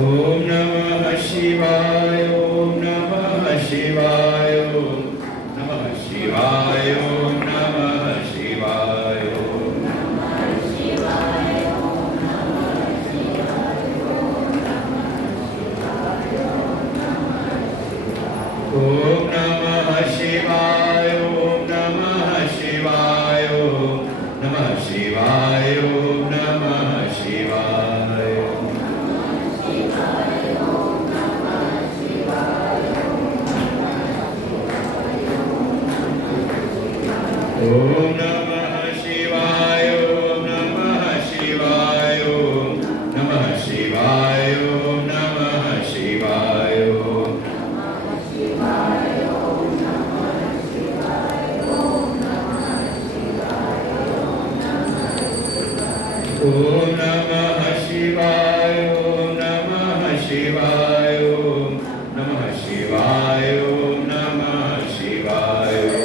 ओम नमः शिवाय ओम नमः शिवाय ओम नमः शिवाय ओम नमः शिवाय ओम नमः शिवाय ओम नमः शिवाय ओम नमः शिवाय ओम नमः शिवाय ओम नमः शिवाय ओम नमः शिवाय ओम नमः शिवाय ओम नमः शिवाय ओम नमः शिवाय ओम नमः शिवाय ओम ओम नमः शिवाय ओम नमः शिवाय ओम नमः शिवाय ओम नमः शिवाय ओम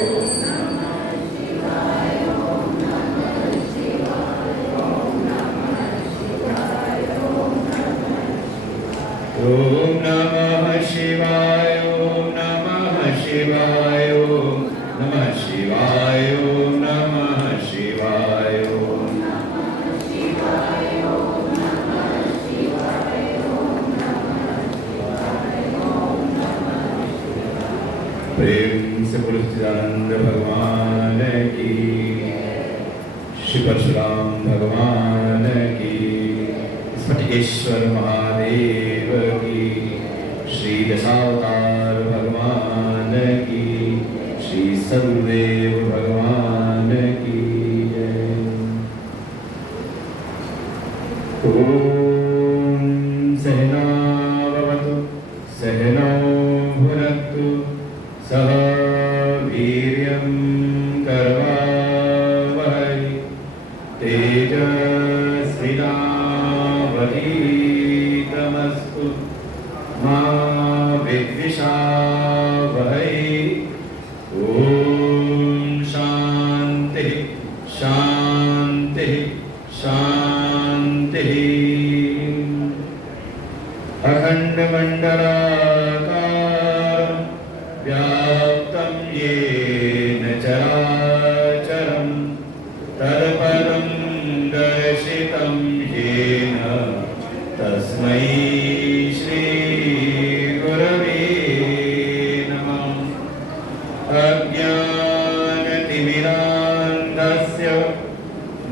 ओम नमः शिवाय ओम नमः शिवाय ओम नमः शिवाय ओम नमः शिवाय ओम प्रेम से बोलो सच्चिदानंद भगवान की, श्री परशुराम भगवान की, स्फटिकेश्वर महादेव की, श्री दशावतार भगवान की, श्री सदगुरुदेव भगवान की जय। ओम सहना भवतु सहनौ भुनक्तु सह वीर्यं करवावहै तेजस्विनावधीतमस्तु मा विद्विषावहै। ओम शांति शांति शांति। अखंडमंडलाकारं व्याप्तं येन चराचरं तत्पदं दर्शितं येन तस्मै श्रीगुरवे नमः। अज्ञानतिमिरान्धस्य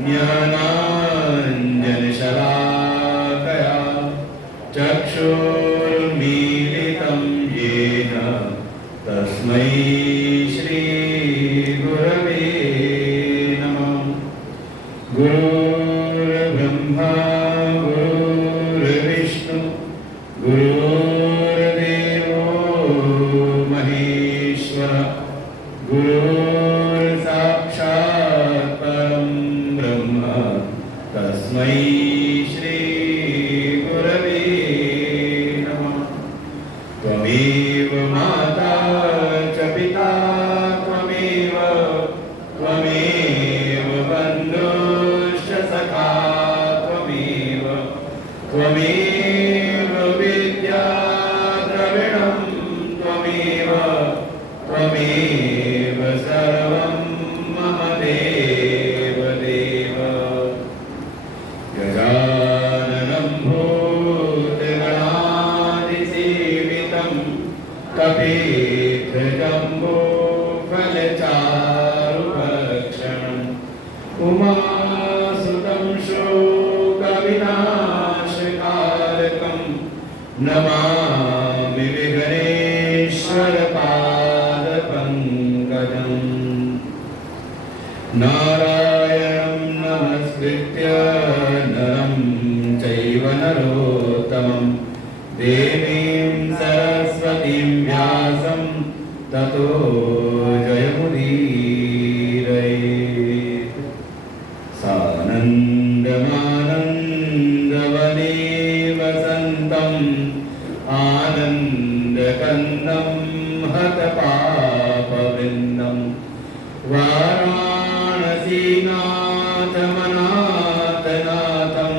ज्ञानाञ्जनशलाकया चक्षुर्मीलितं येन तस्मै श्रीगुरवे नमः। गुरुर्ब्रह्मा गुरुर्विष्णु गुरुर्देवो महेश्वर गुरुर्साक्षात् परं ब्रह्म तस्मै श्रीगुरवे नमः। त्वमेव माता च पिता त्वमेव त्वमेव बन्धुश्च सखा त्वमेव त्वमेव विद्या द्रविणं त्वमेव त्वमेव सर्वं मम देव देव। गजाननं भूतगणादिसेवितं कपिध्वजम्बूफलचारुभक्षणम् उमासुतं शोकविनाशकारकं नमामि विघ्नेश्वरपादपङ्कजम्। नारायणं नमस्कृत्य नरं चैव नरोत्तमं देवीं सरस्वतीं व्यासं ततो जयमुदीरयेत्। सानन्दमानन्दवने वसन्तम् आनन्दकन्दं हतपापवृन्दं वाराणसीनाथमनाथनाथं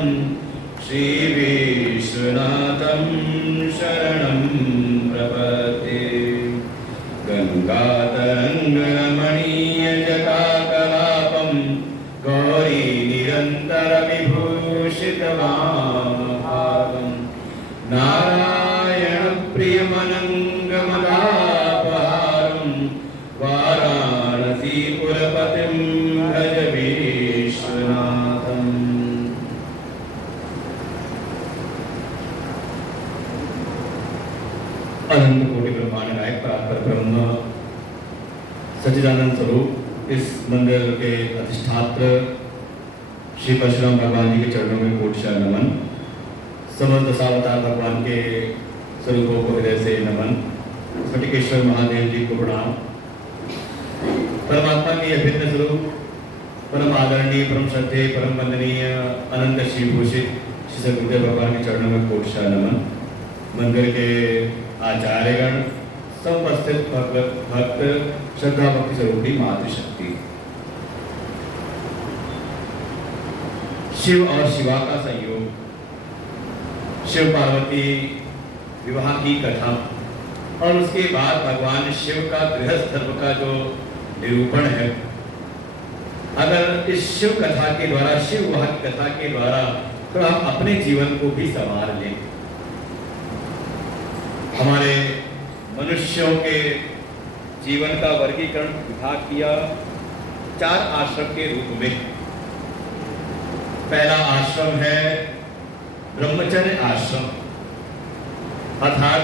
श्रीविश्वनाथं जटाकलापं गौरी निरन्तरविभूषितवामभागं नारायणप्रियमनङ्गमदापहारं वाराणसीपुरपतिं भज विश्वनाथम्। अनंत कोटि ब्रह्मांड नायक परात्पर ब्रह्म सच्चिदानंद स्वरूप इस मंदिर के अधिष्ठात्र श्री परशुराम भगवान जी के चरणों में कोटि नमन। समस्त दशावतार भगवान के स्वरूपों को हृदय से नमन। स्फटिकेश्वर महादेव जी को प्रणाम। परमात्मा के अभिन्न स्वरूप परम आदरणीय, परम श्रद्धेय, परम वंदनीय, अनंत श्री भूषित श्री सद्गुरुदेव भगवान के चरणों में कोटि नमन। मंदिर के आचार्यगण, उपस्थित भक्त, श्रद्धा भक्ति स्वरूपी मातृशक्ति। शिव और शिवा का संयोग, शिव पार्वती विवाह की कथा और उसके बाद भगवान शिव का गृहस्थ धर्म का जो निरूपण है, अगर इस शिव कथा के द्वारा, शिव विवाह की कथा के द्वारा तो हम अपने जीवन को भी संवार लें। हमारे मनुष्यों के जीवन का वर्गीकरण विभाग किया 4 आश्रम के रूप में। पहला आश्रम है ब्रह्मचर्य आश्रम, अर्थात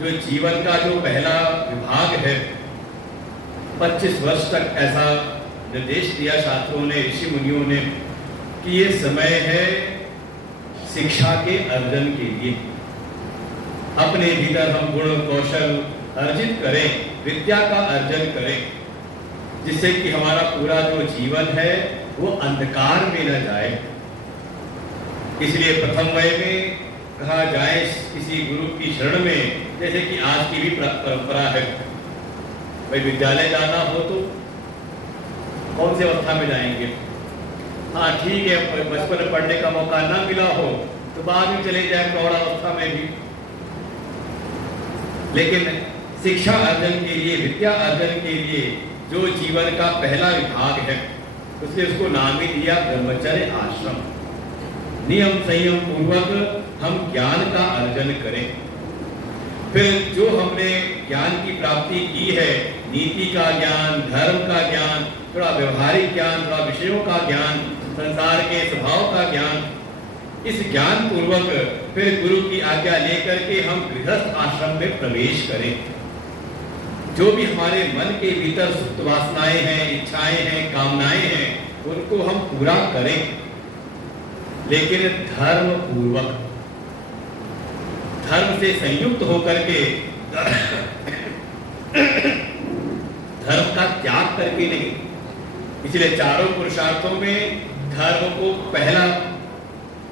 जो जीवन का जो पहला विभाग है, 25 वर्ष तक ऐसा निर्देश दिया शास्त्रों ने, ऋषि मुनियों ने कि ये समय है शिक्षा के अर्जन के लिए। अपने भीतर हम गुण कौशल अर्जित करें, विद्या का अर्जन करें, जिससे कि हमारा पूरा जो जीवन है वो अंधकार में न जाए। इसलिए प्रथम वय में कहा जाए किसी गुरु की शरण में, जैसे कि आज की भी परंपरा है, भाई विद्यालय जाना हो तो कौन सी अवस्था में जाएंगे? हाँ ठीक है, बचपन में पढ़ने का मौका ना मिला हो तो बाद में चले जाए प्रौढ़ावस्था में भी। लेकिन शिक्षा अर्जन के लिए, विद्या अर्जन के लिए जो जीवन का पहला विभाग है, उसको नाम ही दिया ब्रह्मचर्य आश्रम। नियम संयम पूर्वक हम ज्ञान का अर्जन करें। फिर जो हमने ज्ञान की प्राप्ति की है, नीति का ज्ञान, धर्म का ज्ञान, थोड़ा व्यवहारिक ज्ञान, थोड़ा विषयों का ज्ञान, संसार के स्वभाव का ज्ञान, इस ज्ञान पूर्वक फिर गुरु की आज्ञा लेकर के हम गृहस्थ आश्रम में प्रवेश करें। जो भी हमारे मन के भीतर सुप्त वासनाएं हैं, इच्छाएं हैं, कामनाएं हैं, उनको हम पूरा करें, लेकिन धर्म पूर्वक, धर्म से संयुक्त होकर के, धर्म का त्याग करके नहीं। इसलिए चारों पुरुषार्थों में धर्म को पहला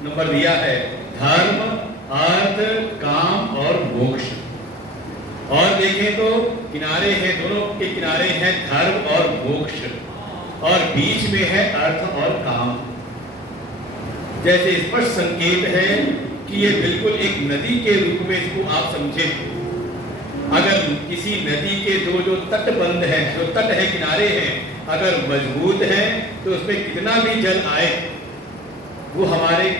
नंबर दिया है। धर्म, अर्थ, काम और मोक्ष। और देखें तो किनारे हैं, दोनों के किनारे हैं धर्म और मोक्ष, और बीच में है अर्थ और काम। जैसे स्पष्ट संकेत है कि ये बिल्कुल एक नदी के रूप में इसको आप समझें। अगर किसी नदी के जो तटबंध है, जो तट है, किनारे हैं, अगर मजबूत हैं तो उसमें कितना भी जल आए वो हमारे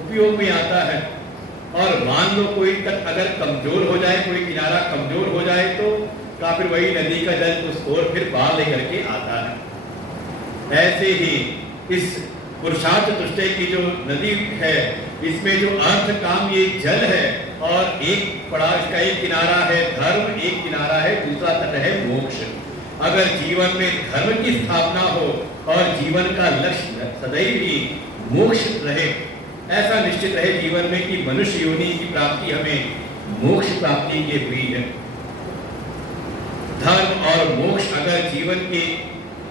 उपयोग में आता है। और मान लो कोई तट अगर कमजोर हो जाए, कोई किनारा कमजोर हो जाए तो फिर वही नदी का जल उस ओर फिर बाढ़ लेकर के आता है। ऐसे ही इस पुरुषार्थ चतुष्टय की जो नदी है, इसमें जो अर्थ काम ये जल है, और एक पड़ाव, इसका एक किनारा है धर्म, एक किनारा है, दूसरा तट है मोक्ष। अगर जीवन में धर्म की स्थापना हो और जीवन का लक्ष्य सदैव ही मोक्ष रहे, ऐसा निश्चित रहे जीवन में कि मनुष्य योनि की प्राप्ति हमें मोक्ष प्राप्ति के हुई है। धर्म और मोक्ष अगर जीवन के,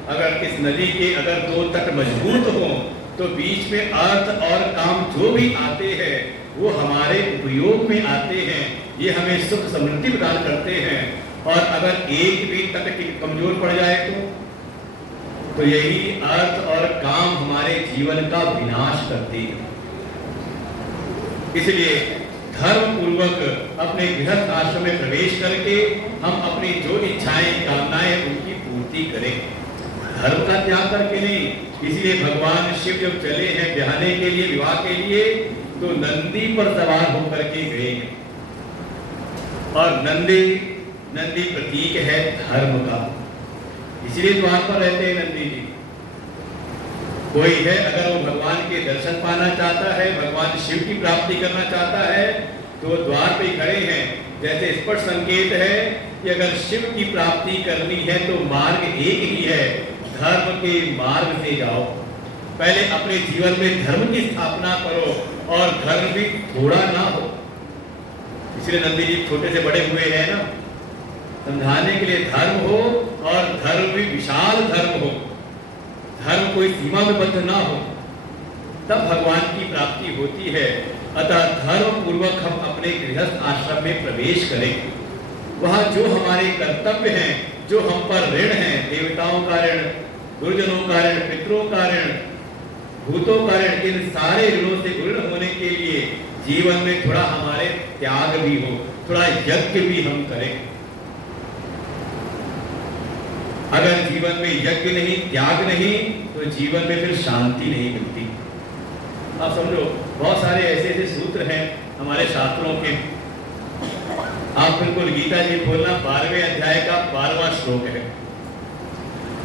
अगर इस नदी के अगर 2 तट मजबूत हो तो बीच में अर्थ और काम जो भी आते हैं वो हमारे उपयोग में आते हैं, ये हमें सुख समृद्धि प्रदान करते हैं। और अगर एक भी तट कमजोर पड़ जाए तो यही अर्थ और काम हमारे जीवन का विनाश करते हैं। इसलिए धर्म पूर्वक अपने गृहस्थ आश्रम में प्रवेश करके हम अपनी जो इच्छाएं, कामनाएं, उनकी पूर्ति करें। धर्म का त्याग करके नहीं। इसलिए भगवान शिव जब चले हैं ब्याहने के लिए, विवाह के लिए, तो नंदी पर सवार होकर के गए हैं। और नंदी प्रतीक है धर्म का, इसलिए द्वार पर रहते हैं नंदी जी। कोई है अगर वो भगवान के दर्शन पाना चाहता है, भगवान शिव की प्राप्ति करना चाहता है, तो वो द्वार पे खड़े हैं। जैसे स्पष्ट संकेत है कि अगर शिव की प्राप्ति करनी है तो मार्ग एक ही है, धर्म के मार्ग से जाओ। पहले अपने जीवन में धर्म की स्थापना करो, और धर्म भी थोड़ा ना हो। इसलिए नंदी जी छोटे से बड़े हुए हैं ना, समझाने के लिए धर्म हो, और धर्म भी विशाल धर्म हो, धर्म कोई सीमा में बद्ध ना हो, तब भगवान की प्राप्ति होती है। अतः धर्म पूर्वक हम अपने गृहस्थ आश्रम में प्रवेश करें। वहाँ जो हमारे कर्तव्य हैं, जो हम पर ऋण हैं, देवताओं का ऋण, गुरुजनों का ऋण, पितरों का ऋण, भूतों का ऋण, इन सारे ऋणों से ऋण होने के लिए जीवन में थोड़ा हमारे त्याग भी हो, थोड़ा यज्ञ भी हम करें। अगर जीवन में यज्ञ नहीं, त्याग नहीं, तो जीवन में फिर शांति नहीं मिलती। आप समझो, बहुत सारे ऐसे ऐसे सूत्र हैं हमारे शास्त्रों के। आप बिल्कुल गीता जी खोलना, 12वें अध्याय का 12वां श्लोक है,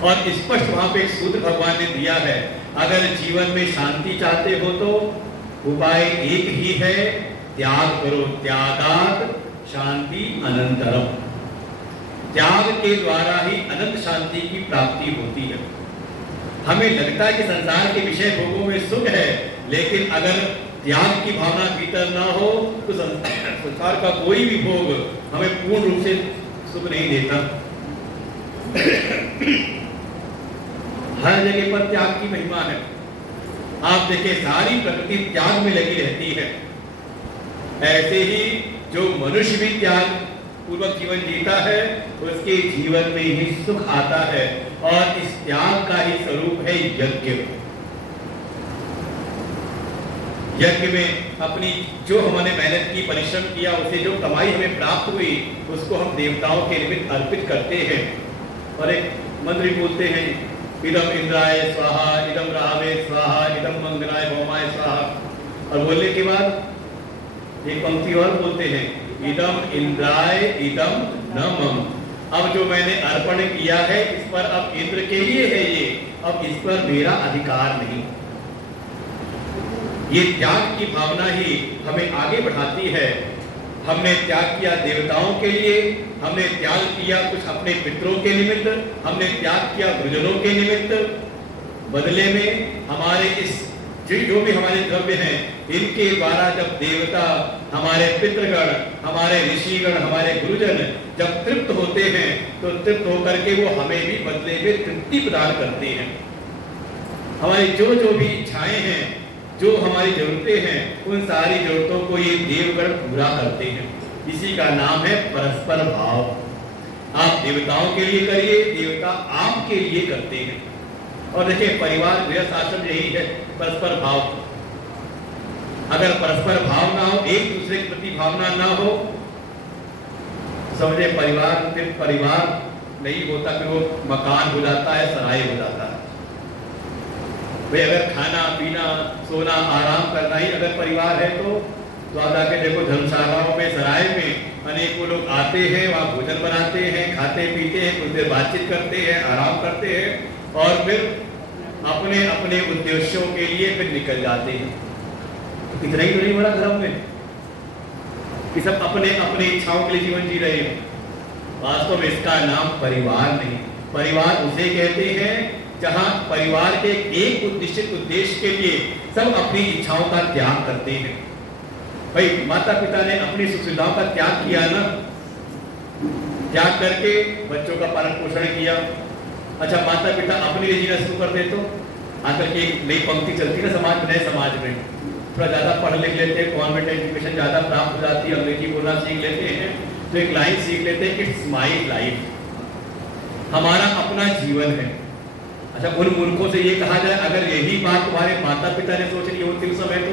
और स्पष्ट वहां पे एक सूत्र भगवान ने दिया है। अगर जीवन में शांति चाहते हो तो उपाय एक ही है, त्याग करो। त्यागात् शांति अनंतरम। त्याग के द्वारा ही अनंत शांति की प्राप्ति होती है। हमें लगता है कि संसार के विषय भोगों में सुख है, लेकिन अगर त्याग की भावना भीतर ना हो तो संसार का कोई भी भोग हमें पूर्ण रूप से सुख नहीं देता। हर जगह पर त्याग की महिमा है। आप देखिए, सारी प्रकृति त्याग में लगी रहती है। ऐसे ही जो मनुष्य भी त्याग पूर्वक जीवन जीता है, उसके जीवन में ही सुख आता है, और इस त्याग का ही स्वरूप है यज्ञ। यज्ञ में अपनी जो हमने मेहनत की, परिश्रम किया, उसे जो कमाई हमें प्राप्त हुई, उसको हम देवताओं के निमित्त अर्पित करते हैं। और एक मंत्र बोलते हैं, इदम इंद्राय स्वाहा, इदम रावे स्वाहा, इदम मंगलाय भौमाय स्वाहा। और बोलने के बाद एक पंक्ति और बोलते हैं, इदम इंद्राय इदम न मम। अब जो मैंने अर्पण किया है, इस पर अब इंद्र के लिए है ये, अब इस पर मेरा अधिकार नहीं। ये त्याग की भावना ही हमें आगे बढ़ाती है। हमने त्याग किया देवताओं के लिए, हमने त्याग किया कुछ अपने पितरों के निमित्त, हमने त्याग किया गुरुजनों के निमित्त। बदले में हमारे इस जो भी हमारे द्रव्य हैं, इनके द्वारा जब देवता, हमारे पितृगण, हमारे ऋषिगण, हमारे गुरुजन जब तृप्त होते हैं, तो तृप्त होकर के वो हमें भी बदले में तृप्ति प्रदान करते हैं। हमारी जो जो भी इच्छाएं हैं, जो हमारी जरूरतें हैं, उन सारी जरूरतों को ये देवगण पूरा करते हैं। इसी का नाम है परस्पर भाव। आप देवताओं के लिए करिए, देवता आपके लिए करते हैं। और देखिए, परिवार गृहस्थ आश्रम यही है, परस्पर भाव। अगर परस्पर भाव ना हो, एक दूसरे के प्रति भावना ना हो, समझे परिवार फिर परिवार नहीं होता, फिर वो मकान हो जाता है, सराय हो जाता है। भाई अगर खाना पीना सोना आराम करना ही अगर परिवार है, तो आप जाके देखो धर्मशालाओं में, सराय में अनेकों लोग आते हैं, वहाँ भोजन बनाते हैं, खाते पीते हैं, कुछ देर बातचीत करते हैं, आराम करते हैं, और फिर अपने अपने उद्देश्यों के लिए फिर निकल जाते हैं। इतना ही तो नहीं बड़ा धर्म में कि सब अपने अपने इच्छाओं के लिए जीवन जी रहे हैं। वास्तव में इसका नाम परिवार नहीं। परिवार उसे कहते हैं जहां परिवार के एक उद्देश्य के लिए सब अपनी इच्छाओं का त्याग करते हैं। भाई माता पिता ने अपनी सुख सुविधाओं का त्याग किया ना, त्याग करके बच्चों का पालन पोषण किया। अच्छा, माता पिता अपने लिए जीना शुरू कर दे तो आजकल की एक नई पंक्ति चलती है समाज में, नए समाज में थोड़ा ज्यादा पढ़ लिख लेते हैं, कॉन्वेंट एजुकेशन ज्यादा प्राप्त हो जाती है, अंग्रेजी बोलना सीख लेते हैं, तो एक लाइन सीख लेते हैं, इट्स माई लाइफ, हमारा अपना जीवन है। अच्छा, उन मूर्खों से ये कहा जाए अगर यही बात तुम्हारे माता पिता ने सोच ली होती उस समय, तो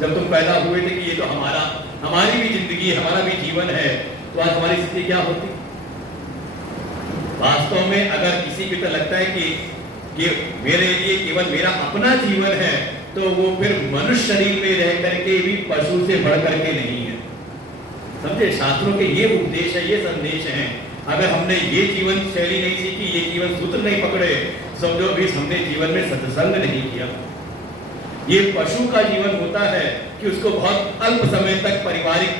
जब तुम पैदा हुए थे कि ये तो हमारी भी जिंदगी, हमारा भी जीवन है, तो आज हमारी स्थिति क्या होती? वास्तव में अगर किसी को तो लगता है कि मेरे लिए केवल मेरा अपना जीवन है, तो वो फिर मनुष्य शरीर में रह करके भी पशु से बढ़ करके नहीं है। समझे, शास्त्रों के ये उपदेश है, ये संदेश है। अगर हमने ये जीवन शैली नहीं सीखी, ये जीवन सूत्र नहीं पकड़े, समझो भी हमने जीवन में सत्संग नहीं किया। ये पशु का जीवन होता है कि उसको बहुत अल्प समय तक पारिवारिक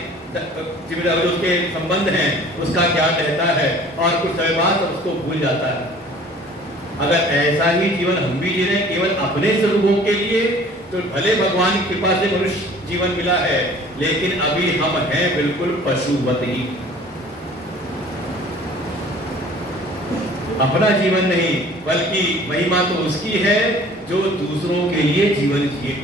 जिम्मेदारी उसके संबंध हैं उसका ज्ञान रहता है और कुछ समय बाद उसको भूल जाता है। अगर ऐसा ही जीवन हम भी जी रहे हैं केवल अपने स्वरूप के लिए, तो भले भगवान की कृपा से मनुष्य जीवन मिला है, लेकिन अभी हम हैं बिल्कुल पशुवत ही। अपना जीवन नहीं, बल्कि महिमा तो उसकी है जो दूसरों के लिए जीवन जिए।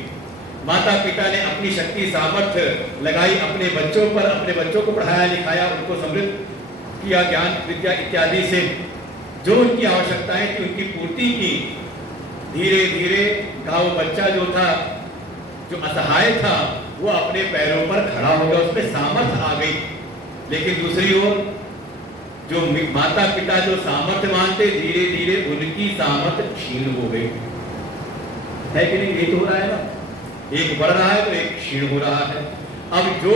माता पिता ने अपनी शक्ति सामर्थ्य लगाई अपने बच्चों पर, अपने बच्चों को पढ़ाया लिखाया, उनको समृद्ध किया ज्ञान विद्या इत्यादि से, जो उनकी आवश्यकताएं थी उनकी पूर्ति की। धीरे धीरे वो बच्चा जो था, जो असहाय था, वो अपने पैरों पर खड़ा हो गया, उसमें सामर्थ्य आ गई। लेकिन दूसरी ओर जो माता पिता जो सामर्थ्यवान थे, धीरे धीरे उनकी सामर्थ्य क्षीण हो गई है कि नहीं? ये तो हो रहा है ना, एक बढ़ रहा है तो एक क्षीण हो रहा है। अब जो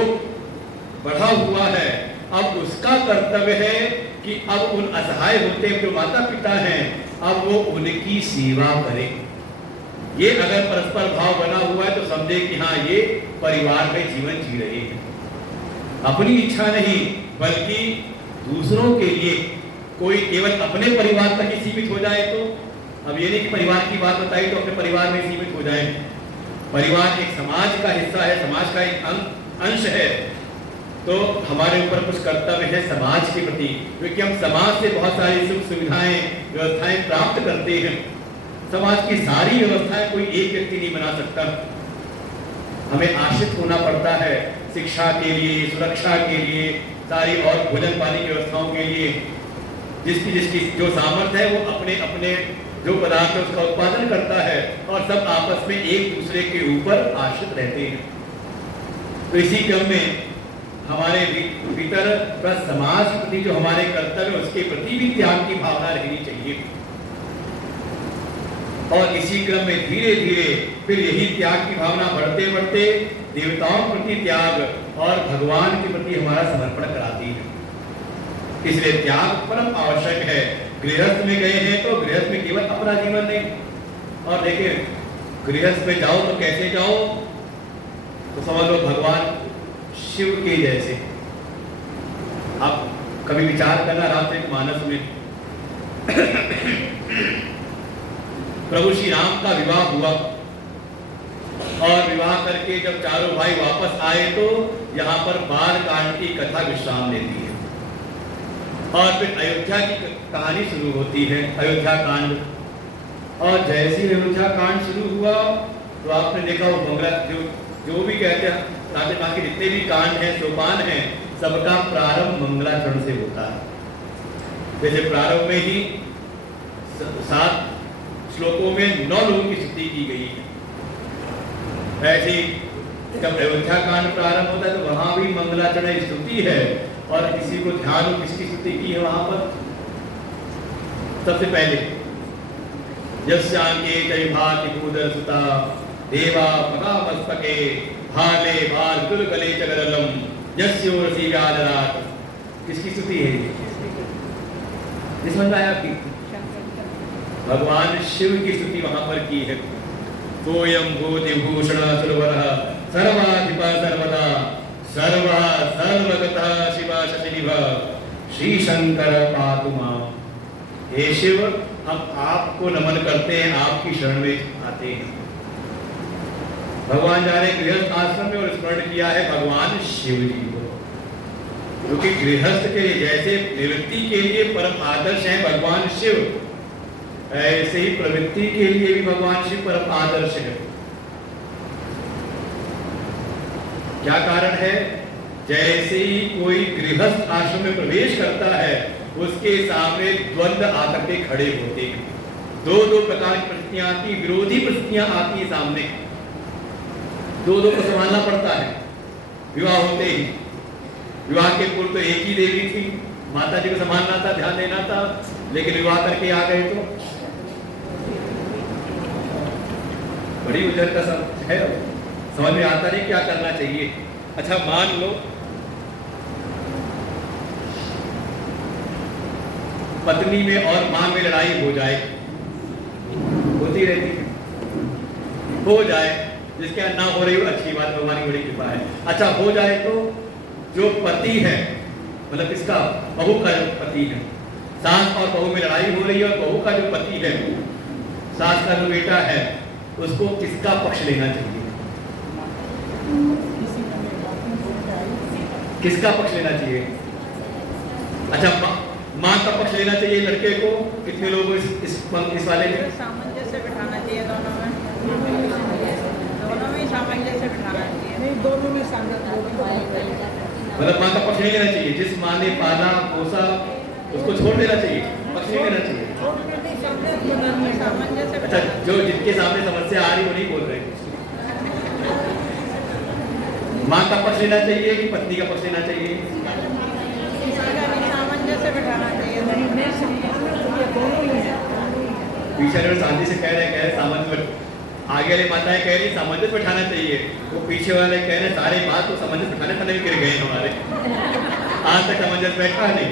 बढ़ा हुआ है, अब उसका कर्तव्य है कि अब उन असहाय होते जो माता पिता हैं, अब वो उनकी सेवा करें। ये अगर परस्पर भाव बना हुआ है तो समझे कि हाँ, ये परिवार में जीवन जी रहे हैं। अपनी इच्छा नहीं, बल्कि दूसरों के लिए। कोई केवल अपने परिवार तक ही सीमित हो जाए तो, अब ये नहीं कि परिवार की बात बताई तो अपने परिवार में सीमित हो जाए। परिवार एक समाज का हिस्सा है, समाज का एक अंश है, तो हमारे ऊपर कुछ कर्तव्य है समाज के प्रति, क्योंकि हम समाज से बहुत सारी सुख सुविधाएं व्यवस्थाएं प्राप्त करते हैं। समाज की सारी व्यवस्थाएं कोई एक व्यक्ति नहीं बना सकता। हमें आश्रित होना पड़ता है शिक्षा के लिए, सुरक्षा के लिए, सारी और भोजन पानी की व्यवस्थाओं के लिए। जिसकी जिसकी जो सामर्थ्य है वो अपने अपने जो पदार्थ है उसका उत्पादन करता है और सब आपस में एक दूसरे के ऊपर आश्रित रहते हैं। तो इसी क्रम में हमारे भीतर प्लस समाज के प्रति जो हमारे कर्तव्य उसके प्रति भी त्याग की भावना रहनी चाहिए। और इसी क्रम में धीरे धीरे फिर यही त्याग की भावना बढ़ते बढ़ते देवताओं के प्रति त्याग और भगवान के प्रति हमारा समर्पण कराती है। इसलिए त्याग परम आवश्यक है। गृहस्थ में गए हैं तो गृहस्थ में केवल अपना जीवन नहीं, और देखिए गृहस्थ में जाओ तो कैसे जाओ, तो समझ लो भगवान शिव के जैसे। आप कभी विचार करना रामचरितमानस में प्रभु श्री राम का विवाह हुआ और विवाह करके जब चारों भाई वापस आए तो यहाँ पर बाल कांड की कथा विश्राम लेती है और फिर अयोध्या की कहानी शुरू होती है, अयोध्या कांड। और जैसे ही अयोध्या कांड शुरू हुआ तो आपने देखा वो मंगला जो भी कहते हैं राजस्थान के जितने भी कांड हैं, सोपान हैं, सबका प्रारंभ मंगलाचरण से होता है। जैसे प्रारंभ में ही 7 श्लोकों में 9 लोगों की स्तुति की गई है। ऐसे ही जब अयोध्या कांड प्रारंभ होता है तो वहां भी मंगलाचरण स्तुति है। और किसी को ध्यान हो किसकी स्तुति की है वहां पर? सबसे पहले यस्यांके जय भाति भूदर सुता देवा पगामस्तके भाले भार दुर्गले चगरलम यस्योरसी व्याधरात। किसकी स्तुति है? समझ में आया आपकी? भगवान शिव की स्तुति वहां पर की है। सोयम भूति भूषण सुरवर सर्वाधिपा सर्वदा सर्वा सर्वगता शिवा शशिनिभ श्री शंकर पातु मां। हे शिव, हम आपको नमन करते हैं, आपकी शरण में आते हैं। भगवान जा रहे गृहस्थ आश्रम में और स्मरण किया है भगवान शिव जी को, क्योंकि गृहस्थ के जैसे निवृत्ति के लिए परम आदर्श है भगवान शिव, ऐसे ही प्रवृत्ति के लिए भी भगवान शिव परम आदर्श है। क्या कारण है? जैसे ही कोई गृहस्थ आश्रम में प्रवेश करता है उसके सामने द्वंद्व आकर के खड़े होते हैं। दो प्रकार की परिस्थितियां आती, विरोधी परिस्थितियां आती है सामने, दो को संभालना पड़ता है। विवाह होते ही, विवाह के पूर्व तो एक ही देवी थी, माता जी को संभालना था, ध्यान देना था, लेकिन विवाह करके आ गए तो बड़ी उजर का सब है, समझ में आता नहीं क्या करना चाहिए। अच्छा मान लो पत्नी में और मां में लड़ाई हो जाए, होती रहती है, हो जाए, जिसके यहाँ ना हो रही हो अच्छी बात, भगवान की बड़ी कृपा है। अच्छा हो जाए तो जो पति है, मतलब किसका, बहू का जो पति है, सास और बहू में लड़ाई हो रही है और बहू का जो पति है, सास का जो बेटा है, उसको किसका पक्ष लेना चाहिए? किसका पक्ष लेना चाहिए? अच्छा मां का पक्ष लेना चाहिए लड़के को। कितने लोग इस वाले में सामंजस्य बिठाना चाहिए, दोनों में सामंजस्य बिठाना चाहिए। नहीं, दोनों में मतलब मां का पक्ष नहीं लेना चाहिए। जिस मां ने पाला पोसा उसको छोड़ देना चाहिए, पक्ष नहीं लेना चाहिए। अच्छा जो जिनके सामने समस्या आ रही वो नहीं बोल रहे, मां का पक्ष लेना चाहिए कि पत्नी का पक्ष लेना चाहिए? सामंजस्य बिठाना चाहिए। पीछे शांति से कह रहे सामंजस्य, आगे वाले माताएं कह रही सामंजस्य बिठाना चाहिए, वो पीछे वाले कह रहे सारे बात तो सामंजस्य बिठाने पर नहीं गिर गए हमारे, आज तक सामंजस्य बैठा नहीं।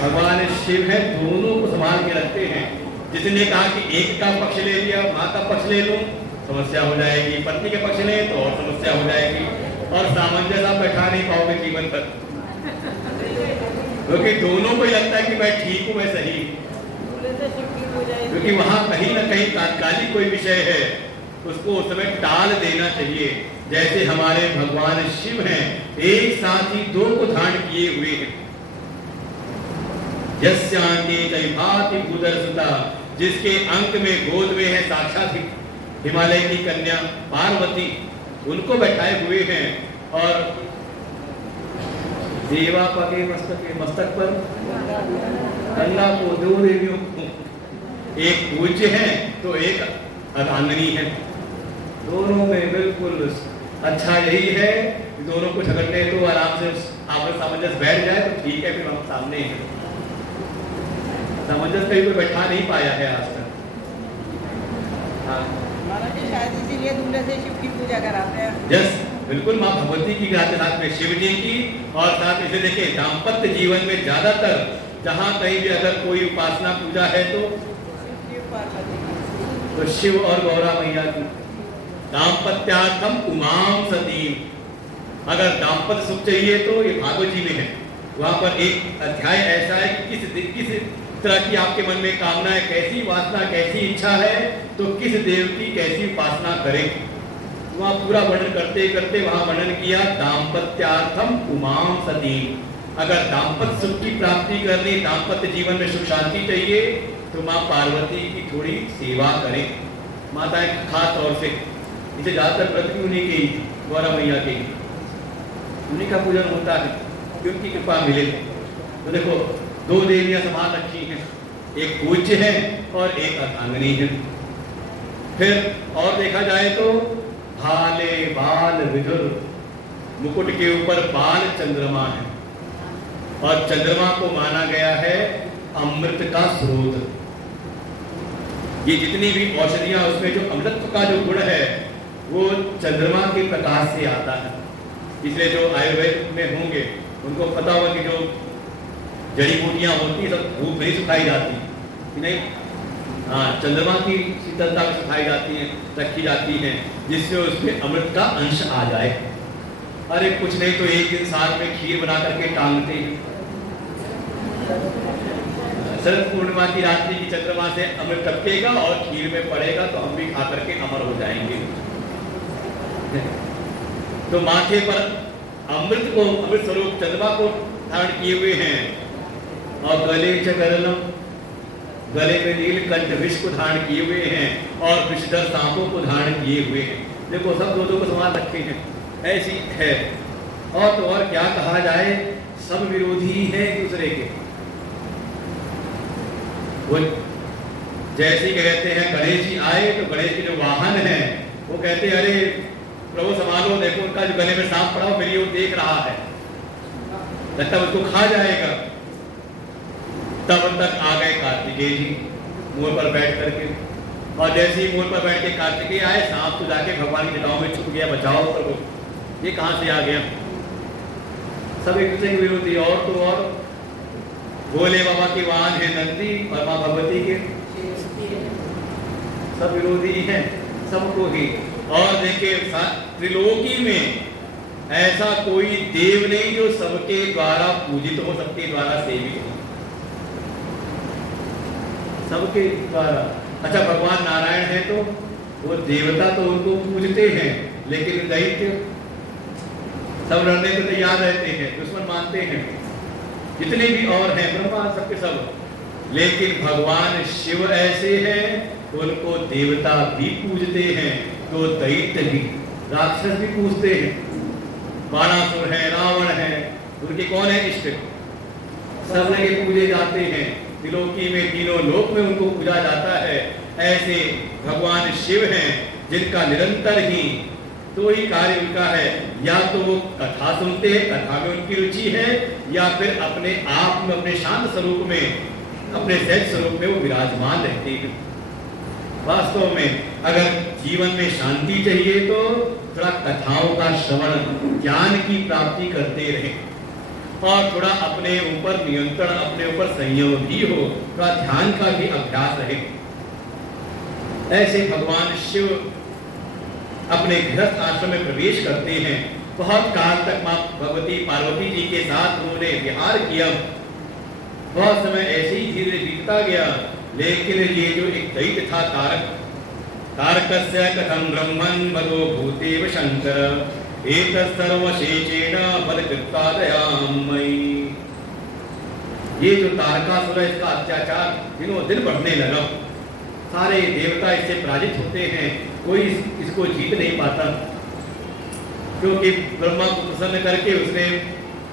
भगवान शिव है, दोनों को संभाल के रखते हैं। जिसने कहा कि एक का पक्ष ले लिया, माँ का पक्ष ले लो, समस्या हो जाएगी, पत्नी के पक्ष ले तो और समस्या हो जाएगी, और सामंजस्य आप बैठा नहीं पाओगे जीवन तक, क्योंकि दोनों को ही लगता है कि मैं ठीक हूं, मैं सही, क्योंकि वहां कहीं ना कहीं तात्कालिक कोई विषय है, उसको उस समय टाल देना चाहिए। जैसे हमारे भगवान शिव हैं, एक साथ ही दो को धारण किए हुए हैं। यस्यांते दैभाति भूदरसुता, जिसके अंक में गोद में है साक्षात हिमालय की कन्या पार्वती, उनको बैठाए हुए हैं। और देवा पगे मस्तक पर गंगा को दो देवियों, एक पूज्य है तो एक अर्धांगिनी है, दोनों में बिल्कुल अच्छा यही है, दोनों को झगड़ने तो आराम से आपस सामंजस्य बैठ जाए तो ठीक है, फिर हम सामने हैं। सामंजस्य कहीं कोई बैठा नहीं पाया है आज तक। महाराज जी शायद इसीलिए दूल्हे से शिव की पूजा कराते हैं। यस, बिल्कुल, माँ भगवती की कराते, साथ में शिव जी की, और साथ में देखिए दाम्पत्य जीवन में ज्यादातर जहाँ कहीं भी अगर कोई उपासना पूजा है तो शिव और गौरा मैया की। दाम्पत्यार्थम उमाम सती, अगर दाम्पत्य सुख चाहिए तो ये भागवत जी में है, वहां पर एक अध्याय ऐसा है कि किस तरह की आपके मन में कामना है, कैसी वासना, कैसी इच्छा है, तो किस देव की कैसी उपासना करें, वहां पूरा वर्णन करते करते वहां वर्णन किया दाम्पत्यार्थम उमाम सती। अगर दाम्पत्य सुख की प्राप्ति करनी, दाम्पत्य जीवन में सुख शांति चाहिए तो माँ पार्वती की थोड़ी सेवा करें। माताएं खास तौर से इसे ज्यादातर व्रत भी उन्हीं की, गौरा मैया के, उन्हीं का पूजन होता है, उनकी कृपा मिले। तो देखो दो देवियां समान रखी हैं, एक पूज्य है और एक अर्धांगिनी है। फिर और देखा जाए तो भाले बाल विधुर, मुकुट के ऊपर बाल चंद्रमा है, और चंद्रमा को माना गया है अमृत का स्रोत। ये जितनी भी औषधियां, उसमें जो अमृत का जो गुण है वो चंद्रमा के प्रकाश से आता है। इसलिए जो आयुर्वेद में होंगे उनको पता होगा कि जो जड़ी बूटियां होती है सब धूप नहीं सुखाई जाती कि नहीं, हाँ, चंद्रमा की शीतलता में सुखाई जाती हैं, रखी जाती हैं, जिससे उसमें अमृत का अंश आ जाए। अरे कुछ नहीं तो एक दिन साल में खीर बना करके टांगते हैं, शरद पूर्णिमा की रात्रि की चंद्रमा से अमृत टपकेगा और खीर में पड़ेगा तो हम भी खा करके अमर हो जाएंगे। तो माथे पर अमृत को, अमृत स्वरूप चंद्रमा को धारण किए हुए हैं, और गले चकरलम, गले में नीलकंठ विष को धारण किए हुए हैं, और विषधर सांपों को धारण किए हुए हैं। देखो सब दो को समान रखे हैं, ऐसी है। और तो और क्या कहा जाए, सब विरोधी है एक दूसरे के। वो जैसे कहते हैं गणेश जी आए तो गणेश के जो वाहन है वो कहते हैं अरे प्रभु संभालो, देखो उनका जो गले में सांप पड़ा हो, मेरी वो देख रहा है। लगता है उसको खा जाएगा। तब तक आ गए कार्तिकेय जी मोर पर बैठ करके, और जैसे ही मोर पर बैठ के कार्तिकेय आए, सांप तो जाके भगवान की जटाओं में छुप गया, बचाओ प्रभु, ये कहां से आ गया। सब एक दूसरे के विरोधी, और तो और भोले बाबा की वाहन है नंदी और माँ भगवती के सब विरोधी हैं, सबको ही। और देखिए त्रिलोकी में ऐसा कोई देव नहीं जो सबके द्वारा पूजित हो, सबके द्वारा सेवित हो, सबके द्वारा। अच्छा भगवान नारायण है तो वो देवता तो उनको पूजते हैं, लेकिन दैत्य सब लड़ने को तैयार रहते हैं, दुश्मन मानते हैं, जितने भी और हैं ब्रह्मा सबके सब। लेकिन भगवान शिव ऐसे हैं, उनको देवता भी पूजते हैं, तो दैत्य भी, राक्षस भी पूजते हैं। बाणासुर है, रावण है, उनके कौन है इष्ट, सब जगह पूजे जाते हैं, त्रिलोकी में तीनों लोक में उनको पूजा जाता है। ऐसे भगवान शिव हैं जिनका निरंतर ही तो ही कार्य उनका है, या तो वो कथा सुनते हैं, कथा में उनकी रुचि है, या फिर अपने आप में, अपने शांत स्वरूप में, अपने सहज स्वरूप में वो विराजमान रहते हैं। वास्तव में अगर जीवन में शांति चाहिए तो थोड़ा कथाओं का श्रवण, ज्ञान की प्राप्ति करते रहें, और थोड़ा अपने ऊपर नियंत्रण, अपने ऊपर संयम भी हो, थोड़ा ध्यान का भी अभ्यास रहे। ऐसे भगवान शिव अपने गृहस्थ आश्रम में प्रवेश करते हैं। बहुत काल तक मां भगवती पार्वती जी के साथ उन्होंने विहार किया। बहुत समय ऐसे ही धीरे बीतता गया, लेकिन ये जो एक दैत्य था तारकस्य कथम ब्रह्मन् वदो भूतेव शंकर एतत्सर्वशेषेण बलकृत्पादयामयि। ये जो तारकासुर है, इसका अत्याचार दिनों दिन बढ़ने लगा। सारे देवता इससे पराजित होते हैं, कोई इसको जीत नहीं पाता, क्योंकि ब्रह्मा को प्रसन्न करके उसने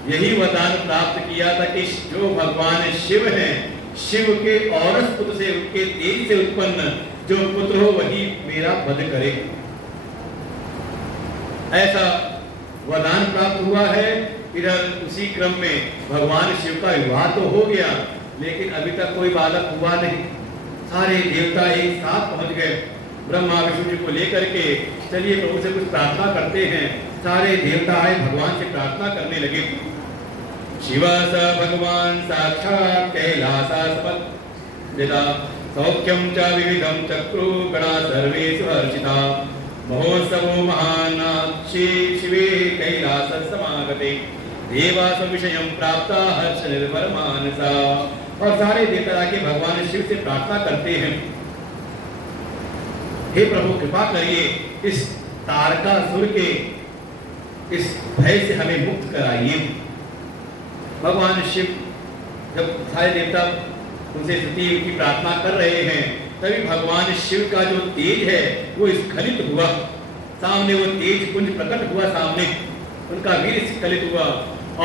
यही वरदान प्राप्त किया था कि जो भगवान शिव हैं, शिव के औरस पुत्र से, उनके तेज से उत्पन्न जो पुत्र हो वही मेरा वध करे। ऐसा वरदान प्राप्त हुआ है। इधर उसी क्रम में भगवान शिव का विवाह तो हो गया, लेकिन अभी तक कोई बालक हुआ नहीं। सारे देवता एक साथ पहुंच गए ब्रह्मा विष्णु जी को लेकर के, चलिए प्रभु से कुछ प्रार्थना करते हैं। सारे देवता आए, भगवान से प्रार्थना करने लगे। शिव स भगवान साक्षात् कैलासास्पद सौख्यम च विविधम चक्रु गणा सर्वे सुहर्षिता महोत्सवो महानाक्षी शिवे कैलास समागते देवास विषयम प्राप्ता हर्ष निर्भर मानसा। और सारे देवता के भगवान शिव से प्रार्थना करते हैं, हे प्रभु कृपा करिए, इस तारकासुर के इस भय से हमें मुक्त कराइए। भगवान शिव जब सारे देवता उनसे स्तुति की प्रार्थना कर रहे हैं, तभी भगवान शिव का जो तेज है वो स्खलित हुआ। सामने वो तेज पुंज प्रकट हुआ, सामने उनका वीर स्खलित हुआ।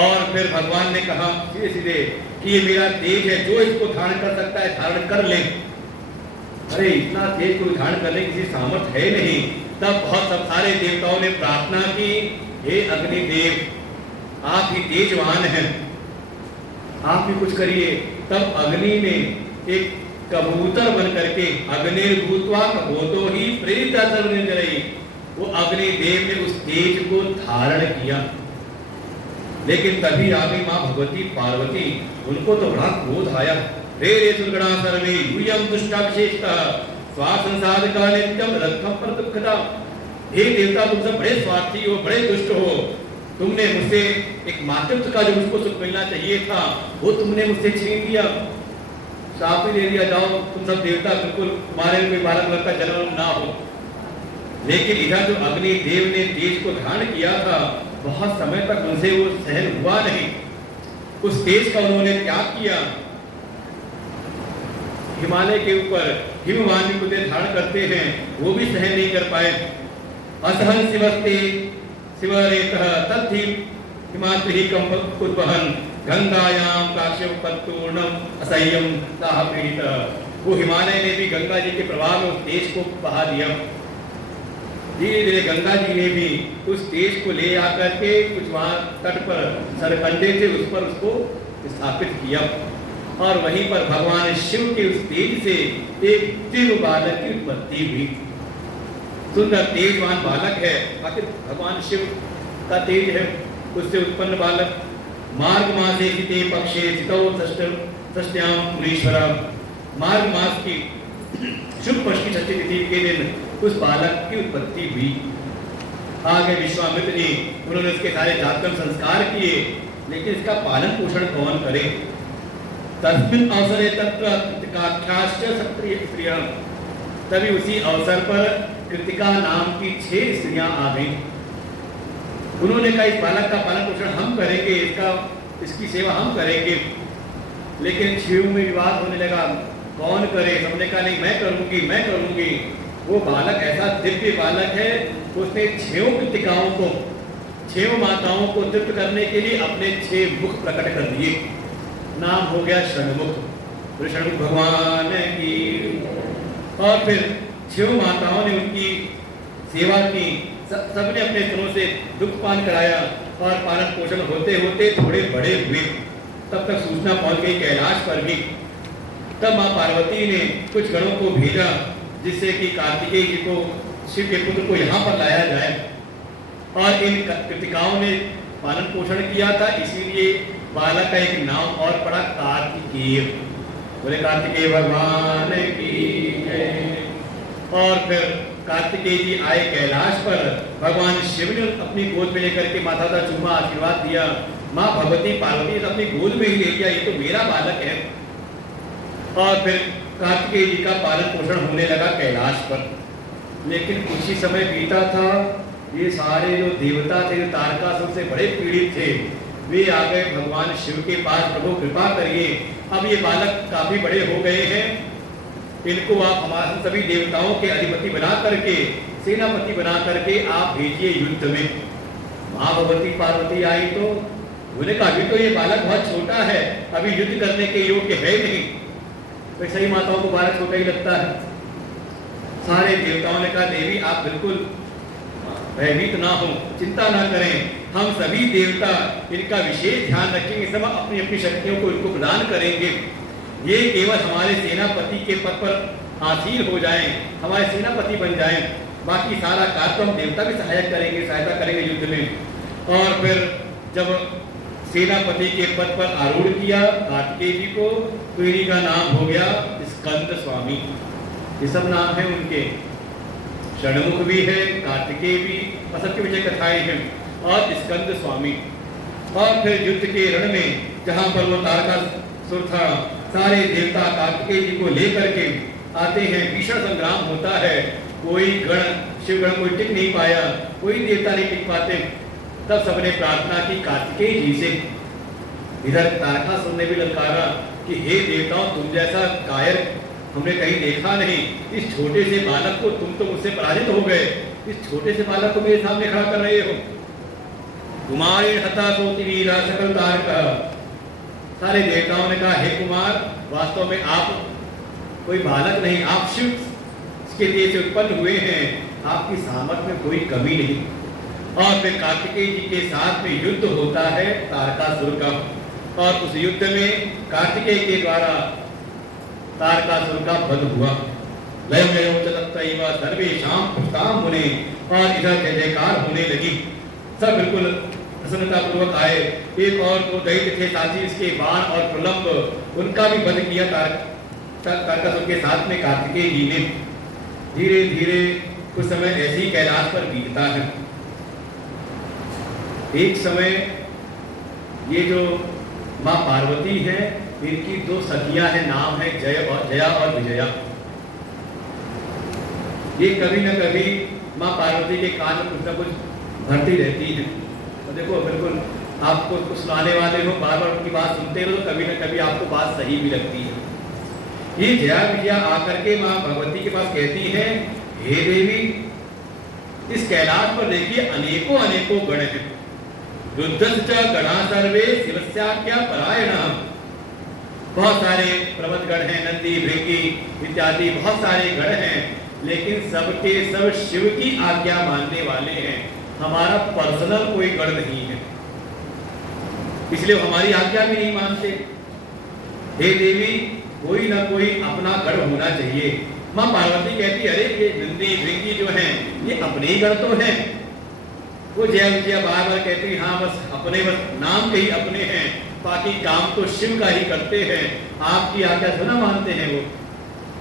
और फिर भगवान ने कहा सीधे सीधे कि ये मेरा तेज है, जो इसको धारण कर सकता है धारण कर ले। अरे इतना तेज को धारण करने की किसी सामर्थ्य है नहीं। तब बहुत सब सारे देवताओं ने प्रार्थना की, हे अग्निदेव आप ही तेजवान हैं, आप भी कुछ करिए। तब अग्नि ने एक कबूतर बन करके अग्निर्भूत्वा कबूतो ही प्रेरित सर्वनिर्जरई, वो अग्निदेव ने उस तेज को धारण किया। लेकिन तभी आ गई मां भगवती पार्वती, उनको तो बड़ा क्रोध आया। रे रे सुरगणा सर्वे यूयम दुष्टाभिषेकता स्वासंसाधका नित्यम रत्थम पर दुखदा। हे देवता तुम सब बड़े स्वार्थी हो, बड़े दुष्ट हो, तुमने मुझसे एक मातृत्व का जो मुझको सुख मिलना चाहिए था वो तुमने मुझसे छीन लिया, शाप ही दे दिया, जाओ तुम सब देवता, बिल्कुल तुम्हारे कोई बालक वर्ग का जन्म ना हो। लेकिन इधर जो अग्निदेव ने तेज को धारण किया था, बहुत समय तक उनसे वो सहन हुआ नहीं, उस तेज का उन्होंने त्याग किया। हिमालय के ऊपर हिमवान को धारण करते हैं, वो भी सहन नहीं कर पाए। असहन शिवस्ते शिवरेतः तद्धि हिमाद्रि कंप उद्वहन गंगायाम काश्यप पत्तूर्णम असह्यम ताह पीड़ित। वो हिमालय ने भी गंगा जी के प्रभाव में उस तेज को बहा दिया। धीरे धीरे गंगा जी ने भी उस तेज को ले आकर के कुछ वहाँ तट पर सरकंडे थे उस पर उसको स्थापित किया और वहीं पर भगवान शिव के उस तेज से एक दिव्य बालक की उत्पत्ति हुई। सुंदर तेजवान बालक है, आखिर भगवान शिव का तेज है, उससे उत्पन्न बालक। मार्ग मासे हिते पक्षे स्थितौ षष्ट्यां पुरीश्वरम। मार्ग मास की शुभ पक्ष की षष्ठी तिथि के दिन उस बालक की उत्पत्ति हुई। आगे विश्वामित्र जी उन्होंने उसके सारे जातकर्म संस्कार किए, लेकिन इसका पालन पोषण कौन करे। तस्मिन् अवसरे तत्र कृतिकाख्याश्च क्षत्रिय स्त्रियः। तभी उसी अवसर पर कृतिका नाम की 6 स्त्रियां आ गईं। उन्होंने कहा इस बालक का पालन पोषण हम करेंगे, इसकी सेवा हम करेंगे। लेकिन 6 में विवाद होने लगा, कौन करे। सबने कहा नहीं मैं करूंगी। वो बालक ऐसा दिव्य बालक है, उसने 6 कृतिकाओं को 6 माताओं को तृप्त करने के लिए अपने 6 मुख प्रकट कर दिए। नाम हो गया षण्मुख। षण्मुख भगवान की। और फिर 6 माताओं ने उनकी सेवा की, सबने अपने स्तनों से दुग्ध पान कराया और पालन पोषण होते होते थोड़े बड़े हुए। तब तक सूचना पहुंच गई कैलाश पर भी। तब माँ पार्वती ने कुछ गणों को भेजा जिससे कि कार्तिकेय जी को, शिव के पुत्र को यहाँ पर लाया जाए। और इन कृतिकाओं ने पालन पोषण किया था, इसीलिए बालक का एक नाम और पड़ा कार्तिकेय। बोले कार्तिकेय भगवान की जय। और फिर कार्तिकेय जी आए कैलाश पर। भगवान शिव ने अपनी गोद में लेकर के माथा का चूमा आशीर्वाद दिया। माँ भगवती पार्वती ने अपनी गोद में ही ले लिया, ये तो मेरा बालक है। और फिर कार्तिकेय जी का पालन पोषण होने लगा कैलाश पर। लेकिन कुछ ही समय बीता था, ये सारे जो देवता थे, जो तारकासुर से बड़े पीड़ित थे, वे आ गए भगवान शिव के पास, प्रभु कृपा करिए, अब ये बालक काफी बड़े हो गए हैं, इनको आप हमारे सभी देवताओं के अधिपति बना करके, सेनापति बना करके आप भेजिए युद्ध में। माँ भगवती पार्वती आई तो उन्होंने कहा अभी तो ये बालक बहुत छोटा है, अभी युद्ध करने के योग्य है नहीं। तो सही माताओं को बालक छोटा ही लगता है। सारे देवताओं ने कहा देवी आप बिल्कुल भयभीत ना हो, चिंता ना करें, हम सभी देवता इनका विशेष ध्यान रखेंगे, सब अपनी अपनी शक्तियों को इनको प्रदान करेंगे। ये केवल हमारे सेनापति के पद पर आसीन हो जाएं, हमारे सेनापति बन जाएं, बाकी सारा कार्य तो हम देवता भी सहायता करेंगे युद्ध में। और फिर जब सेनापति के पद पर आरूढ़ किया कार्तिकेय जी को, तो इन्हीं का नाम हो गया स्कंद स्वामी। ये सब नाम है उनके। षण्मुख भी है, कार्तिकेय भी, सबके विजय कथाएं हैं, और स्कंद स्वामी। और फिर युद्ध के रण में जहाँ पर वो तारकासुर था, सारे देवता कार्तिकेय जी को लेकर के आते हैं, भीषण संग्राम होता है, कोई गण शिवगण कोई टिक नहीं पाया, कोई देवता नहीं टिक पाते। तब सबने प्रार्थना की कार्तिकेय जी से। इधर तारकासुर ने भी ललकारा कि हे देवताओं, तुम जैसा कायर हमने कहीं देखा नहीं, इस छोटे से बालक को तुम तो मुझसे पराजित हो गए, इस छोटे से बालक को मेरे सामने खड़ा कर रहे हो। कुमारी हता सोती वीरा सकल तारक। सारे देवताओं ने कहा हे कुमार, वास्तव में आप कोई बालक नहीं, आप शिव के लिए से उत्पन्न हुए हैं, आपकी सामर्थ्य में कोई कमी नहीं। और फिर कार्तिकेय जी के साथ में युद्ध होता है तारकासुर का, और उस युद्ध में कार्तिकेय के द्वारा तारकासुर का वध हुआ। लयो चलत्तैव सर्वेषां पुष्टां मुने। और इधर जय जयकार होने लगी, सब बिल्कुल प्रसन्नता पूर्वक आए। एक और दो दैत्य थे साथी, इसके बाण और प्रलंब, उनका भी वध किया तारकासुर के साथ में कार्तिकेय जी ने। धीरे धीरे कुछ समय ऐसे ही कैलाश पर बीतता है। एक समय ये जो माँ पार्वती है, इनकी 2 सखियां हैं, नाम है जया और विजया। ये कभी न कभी माँ पार्वती के कान में कुछ न कुछ भरती रहती है। तो देखो बिल्कुल आपको कुछ सुनाने वाले हो, बार बार उनकी बात सुनते रहो, तो कभी न कभी आपको बात सही भी लगती है। ये जया विजया आकर के माँ भगवती के पास कहती है, हे देवी, इस कैलाश पर देखिए अनेकों अनेकों गण हैं। रुद्रश्च गणा सर्वे शिवस्याज्ञा परायणः। बहुत सारे पर्वत गण हैं, नंदी भृंगी इत्यादि बहुत सारे गण हैं, लेकिन सबके सब शिव की आज्ञा मानने वाले हैं। हमारा पर्सनल कोई गढ़ नहीं है, इसलिए हमारी आज्ञा भी नहीं मानते। हे देवी, कोई ना कोई अपना गढ़ होना चाहिए। माँ पार्वती कहती, अरे ये नंदी भृंगी जो हैं ये अपने ही गढ़ तो हैं। वो जया विजया बार बार कहती, हाँ बस अपने, बस नाम के ही अपने हैं, बाकी काम तो शिव का ही करते हैं। आपकी आज्ञा थोड़ा मानते हैं वो,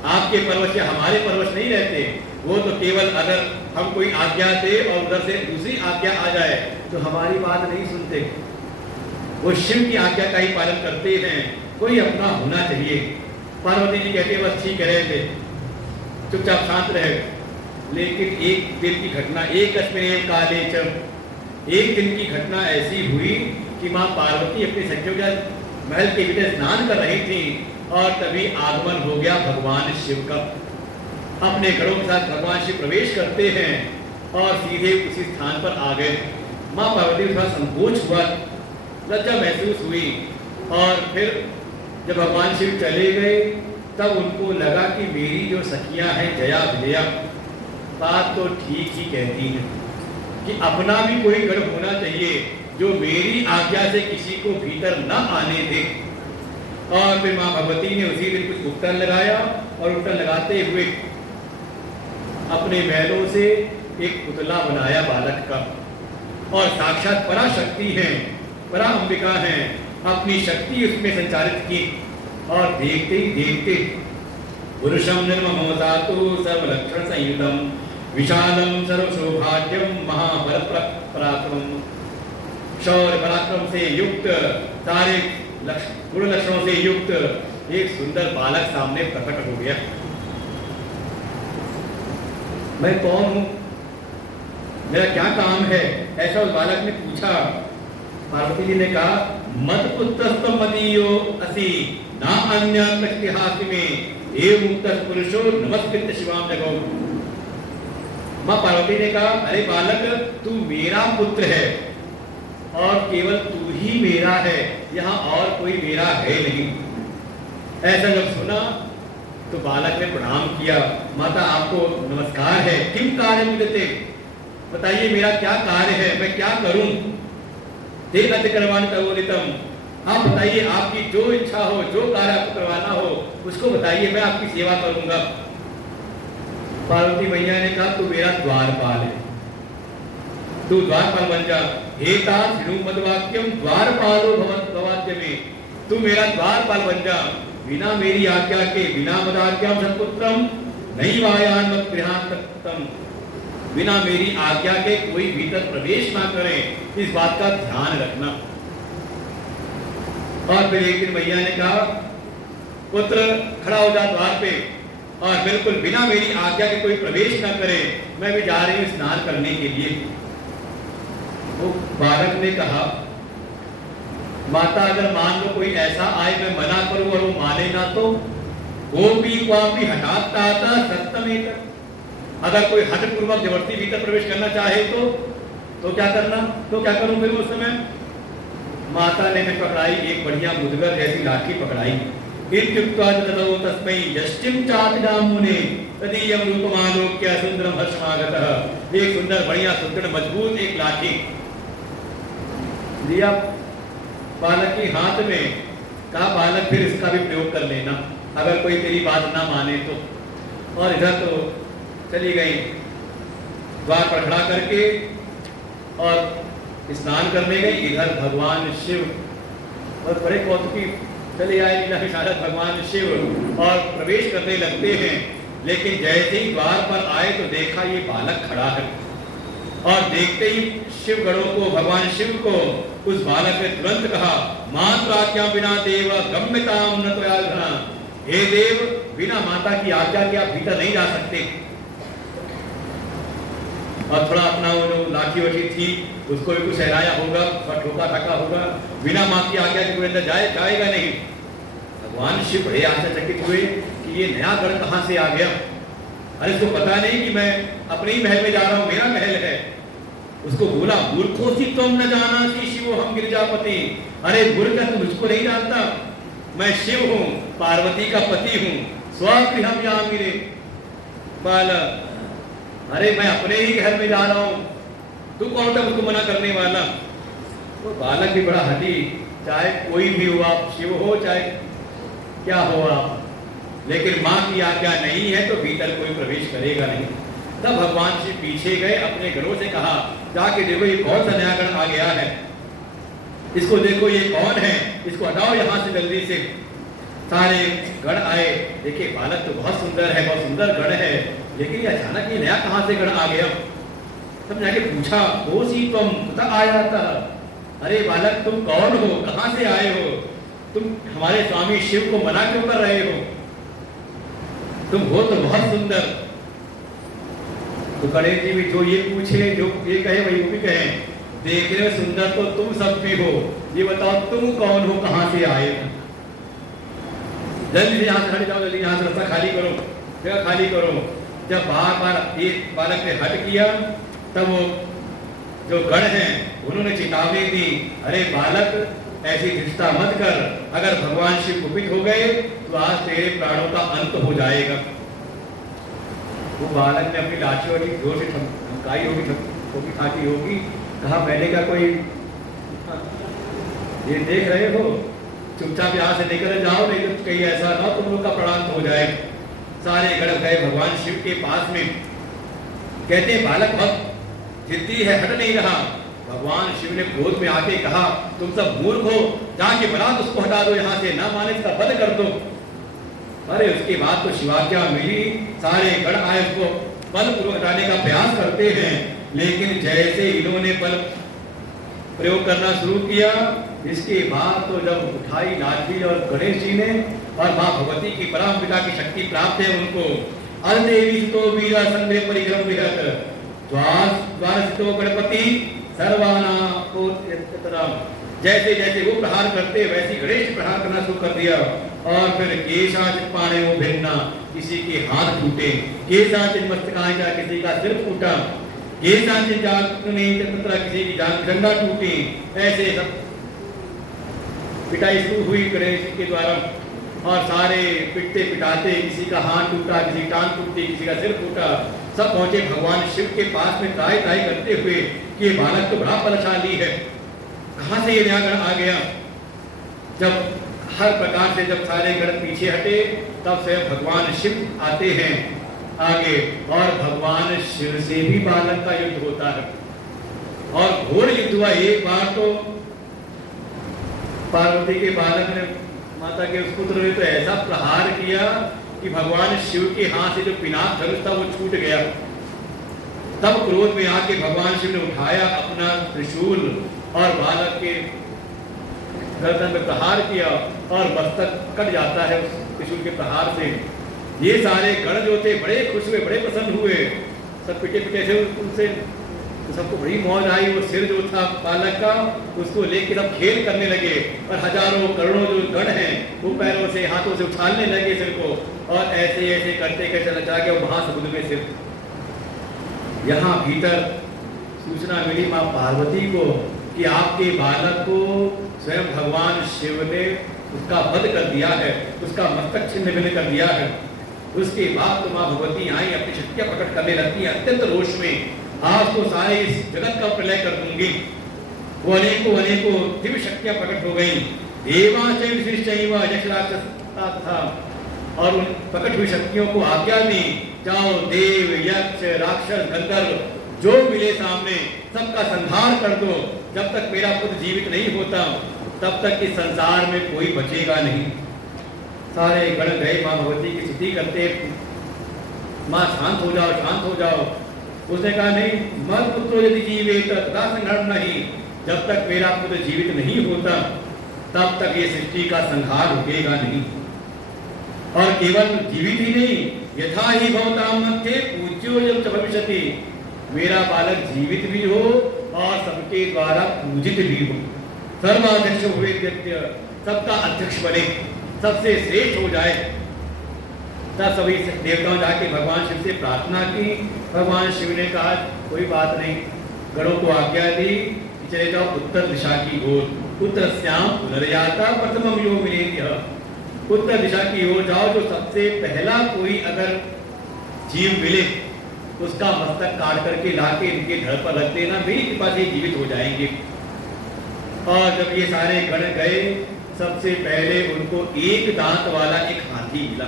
आपके परवश या हमारे परवश नहीं रहते। वो तो केवल अगर हम कोई आज्ञा दे और उधर से दूसरी आज्ञा आ जाए तो हमारी बात नहीं सुनते। वो शिव की आज्ञा का ही पालन करते हैं। कोई अपना होना चाहिए। पार्वती जी कहते हैं, बस ठीक रहे थे, चुपचाप शांत रहे। लेकिन एक दिन की घटना, एक काले चम, एक दिन की घटना ऐसी हुई कि माँ पार्वती अपने सखियों के महल के भीतर स्नान कर रही थी और तभी आगमन हो गया भगवान शिव का। अपने घरों के साथ भगवान शिव प्रवेश करते हैं और सीधे उसी स्थान पर आ गए। माँ पार्वती को थोड़ा संकोच हुआ, लज्जा महसूस हुई, और फिर जब भगवान शिव चले गए तब उनको लगा कि मेरी जो सखियां हैं जया विजया, बात तो ठीक ही कहती हैं कि अपना भी कोई गढ़ होना चाहिए जो मेरी आज्ञा से किसी को भीतर न आने दे। और फिर माँ भगवती ने उसी दिन कुछ उपटन लगाया और उपटन लगाते हुए अपने महलों से एक पुतला बनाया बालक का, और साक्षात पराशक्ति हैं, परा अंबिका हैं, अपनी शक्ति उसमें संचारित की। और देखते ही देखते पुरुषम निर्ममो धातु सर्वलक्षण संयुतम विशालम सर्वसौभाग्यम महाबल पराक्रम, शौर्य पराक्रम से युक्त, सारे गुण लक्षणों से युक्त एक सुंदर बालक सामने प्रकट हो गया। मैं कौन हूं, मेरा क्या काम है, ऐसा उस बालक ने पूछा। पार्वती जी ने कहा, मत पुत्रस्तम मदीयो असि ना अन्य कष्टिहासि में हे मुक्त पुरुषो नमस्कृत शिवाम जगो। माँ पार्वती ने कहा, अरे बालक, तू मेरा पुत्र है और केवल तू ही मेरा है, यहाँ और कोई मेरा है नहीं। ऐसा जब सुना तो बालक ने प्रणाम किया, माता आपको नमस्कार है, किम कार्य मिलते, बताइए मेरा क्या कार्य है, मैं क्या करूं। देख अतिक्रमण करोनितम, आप बताइए आपकी जो इच्छा हो, जो कार्य आपको करवाना हो उसको बताइए, मैं आपकी सेवा करूंगा। पार्वती मैया ने कहा, तू मेरा द्वारपाल है, तू द्वारपाल बन जा। हेता मदवाक्यम द्वारपालो भवाद्य में, तू मेरा द्वारपाल बन जा। बिना मेरी आज्ञा के, बिना मदाज्ञा सत्पुत्रम नहीं वायान मत गृहांतम, बिना मेरी आज्ञा के कोई भीतर प्रवेश ना करे, इस बात का ध्यान रखना। और फिर एक दिन मैया ने कहा, पुत्र खड़ा हो जा द्वार पे, और बिल्कुल बिना मेरी आज्ञा के कोई प्रवेश ना करे, मैं भी जा रही हूँ स्नान करने के लिए। वो बालक ने कहा, माता अगर मान लो कोई ऐसा आए मैं मना करूं और वो माने ना तो, वो भी हटाता था सत्यमेत, अगर कोई हट पूर्वक जबरदस्ती भीतर प्रवेश करना चाहे तो क्या करना, तो क्या करूं फिर उस समय। माता ने फिर पकड़ाई एक बढ़िया मुदगर जैसी लाठी पकड़ाई, इत्युक्त्वा ततो तस्मै यष्टिं चातिदामुने तदीयं रूपमालोक्य सुंदरम हर्षमागतः, एक सुंदर बढ़िया सुदृढ़ मजबूत एक लाठी दिया बालक के हाथ में। कहा, बालक फिर इसका भी प्रयोग कर लेना अगर कोई तेरी बात ना माने तो। और इधर तो चली गई द्वार पर खड़ा करके और स्नान करने गई। इधर भगवान शिव और बड़े कौतुकी चले आए लीला विशारद भगवान शिव और प्रवेश करने लगते हैं। लेकिन जैसे ही द्वार पर आए तो देखा ये बालक खड़ा है, और देखते ही शिव गणों को, भगवान शिव को उस बालक ने तुरंत कहा, मात्र आज्ञा बिना देव गम्यताम न त्वया, हे देव बिना माता की आज्ञा के आप भीतर नहीं जा सकते। और थोड़ा अपना वो जो लाठी वठी थी उसको भी कुछ सहलाया होगा और ठोका ठाका होगा, बिना माँ की आज्ञा के कोई अंदर जाएगा नहीं। भगवान शिव बड़े आश्चर्यचकित हुए कि ये नया गढ़ कहाँ से आ गया, अरे इसको पता नहीं कि मैं अपने ही महल में जा रहा हूँ, मेरा महल है। उसको बोला, मूर्खोसी तुम न जाना कि शिव हम गिरिजापति, अरे मूर्ख तुम मुझको नहीं जानता, मैं शिव हूँ, पार्वती का पति हूँ, स्वगृहम यामिरे, बालक, अरे मैं अपने ही घर में जा रहा हूँ, तू कौन था मुझको मना करने वाला? तो बालक भी बड़ा हठी, चाहे कोई भी हो, आप शिव हो चाहे क्या हो आप, लेकिन माँ की आज्ञा नहीं है तो भीतर कोई प्रवेश करेगा नहीं। तब भगवान श्री पीछे गए, अपने गणों से कहा, जाके देखो ये कौन सा नया गण आ गया है, इसको देखो ये कौन है, इसको हटाओ यहाँ से जल्दी से। सारे गण आए, देखिए बालक तो बहुत सुंदर है, बहुत सुंदर गण है, लेकिन ये अचानक ये नया कहाँ से गण आ गया? तब जाके पूछा, वो सी तुम कुता आया था? अरे बालक तुम कौन हो, कहाँ से आए हो, तुम हमारे स्वामी शिव को मना क्यों कर रहे हो? तुम हो तो बहुत सुंदर। तो गणेश जी भी जो ये पूछे, जो ये कहे वही वो भी कहे, देखने में सुंदर तो तुम सब भी हो, ये बताओ तुम कौन हो, कहाँ से आए हो? जल्दी से यहाँ से हट जाओ, जल्दी यहाँ से रास्ता खाली करो, जगह खाली करो। जब बार बार एक बालक ने हट किया, तब वो जो गण हैं उन्होंने चेतावनी दी, अरे बालक ऐसी धृष्टता मत कर, अगर भगवान शिव कुपित हो गए तो आज तेरे प्राणों का अंत हो जाएगा। वो बालक ने अपनी लाठी वाली जोर से धमकाई होगी, खाती होगी, कहा मैंने का कोई ये देख रहे हो, चुपचाप यहाँ से निकल जाओ, नहीं तो कहीं ऐसा ना तुम लोग का प्राण हो जाए। सारे गण गए भगवान शिव के पास में, कहते बालक बहुत जिद्दी है, हट नहीं रहा। भगवान शिव ने क्रोध में आके कहा, तुम सब मूर्ख हो, जाके बलात् उसको हटा दो यहाँ से, ना माने इसका वध कर दो। अरे उसके बाद तो शिवाज्ञा मिली, सारे गण आए उसको बलपूर्वक हटाने का प्रयास करते हैं, लेकिन जैसे इन्होंने बल प्रयोग करना शुरू किया, इसके बाद तो जब उठाई लाठी और गणेश जी ने, और माँ भगवती की परम पिता की शक्ति प्राप्त है उनको, अलदेवी तो वीरा संग्रह परिक्रम विहत द्वारसितो गणपति सर्वाना को तरम। जैसे जैसे वो प्रहार करते वैसे गणेश प्रहार करना शुरू कर दिया, और फिर केशाचित पाणियो भिन्ना, किसी के हाथ टूटे, केशाचित मस्तकानि च, किसी का सिर फूटा, केशाचित जांघनी तत्र, किसी की जांघ टूटी। ऐसे सब पिटाई शुरू हुई गणेश के द्वारा, और सारे पिटते पिटाते, किसी का हाथ टूटा, किसी की टांग टूटी, किसी का सिर फूटा। सब पहुंचे भगवान शिव के पास में त्राहि त्राहि करते हुए कि ये बालक तो बड़ा बलशाली है, कहाँ से ये नया गण आ गया? जब हर प्रकार से जब सारे गण पीछे हटे, तब स्वयं भगवान शिव आते हैं आगे, और भगवान शिव से भी बालक का युद्ध होता है, और घोर युद्ध हुआ। एक बार तो पार्वती के बालक ने माता के उस पुत्र ने तो ऐसा प्रहार किया कि भगवान शिव के हाथ से जो पिनाक धनुष था वो छूट गया। तब क्रोध में आके भगवान शिव ने उठाया अपना त्रिशूल और बालक के गर्दन में प्रहार किया, और मस्तक कट जाता है उस त्रिशूल के प्रहार से। ये सारे गण जो थे बड़े खुश हुए, बड़े प्रसन्न हुए, सब पिटे पिटे थे उनसे, तो सबको बड़ी मौज आई। वो सिर जो था बालक का, उसको लेकर सब खेल करने लगे, और हजारों करोड़ों जो गण हैं वो पैरों से हाथों से उछालने लगे सिर को, और ऐसे ऐसे करते करते चला जा गया महासमुद्र में सिर। यहाँ भीतर सूचना मिली माँ पार्वती को कि आपके बालक को स्वयं भगवान शिव ने उसका वध कर दिया है, उसका मस्तक छिन्न भिन्न कर दिया है। उसके बाद तो माँ भगवती आई, अपनी शक्तियां प्रकट करने लगती हैं अत्यंत रोष में, आज तो सारे इस जगत का प्रलय कर दूंगी। वो अनेकों अनेकों दिव्य शक्तियां प्रकट हो गई, था, और उन प्रकट हुई शक्तियों को आज्ञा दी, जाओ देव यक्ष राक्षस गंधर्व जो मिले सामने सबका संहार कर दो। जब तक मेरा पुत्र जीवित नहीं होता तब तक इस संसार में कोई बचेगा नहीं। सारे गण गए माँ भगवती की स्तुति करते, माँ शांत हो जाओ, शांत हो जाओ। उसने कहा नहीं, मत पुत्रो यदि जीवित तथा संहार नहीं, जब तक मेरा पुत्र जीवित नहीं होता तब तक ये सृष्टि का संहार रुकेगा नहीं। और केवल जीवित ही नहीं, यथा ही भवताम मध्ये पूज्यो यं च भविष्यति, मेरा बालक जीवित भी हो और सबके द्वारा पूजित भी हो, सर्वाध्यक्ष हुए, सबका अध्यक्ष बने, सबसे श्रेष्ठ हो जाए। तब सभी देवताओं जाके भगवान शिव से प्रार्थना की। भगवान शिव ने कहा कोई बात नहीं, गणों को आज्ञा दी कि चले जाओ उत्तर दिशा की ओर, उत्तरस्याम पुनर्याता प्रथमम यो मिलेत्यः, उत्तर दिशा की ओर जाओ। जो सबसे पहला कोई अगर जीव मिले उसका मस्तक काट करके लाके इनके धड़ पर रख देना, मेरी कृपा से जीवित हो जाएंगे। और जब ये सारे गण गए, सबसे पहले उनको एक दांत वाला एक हाथी मिला।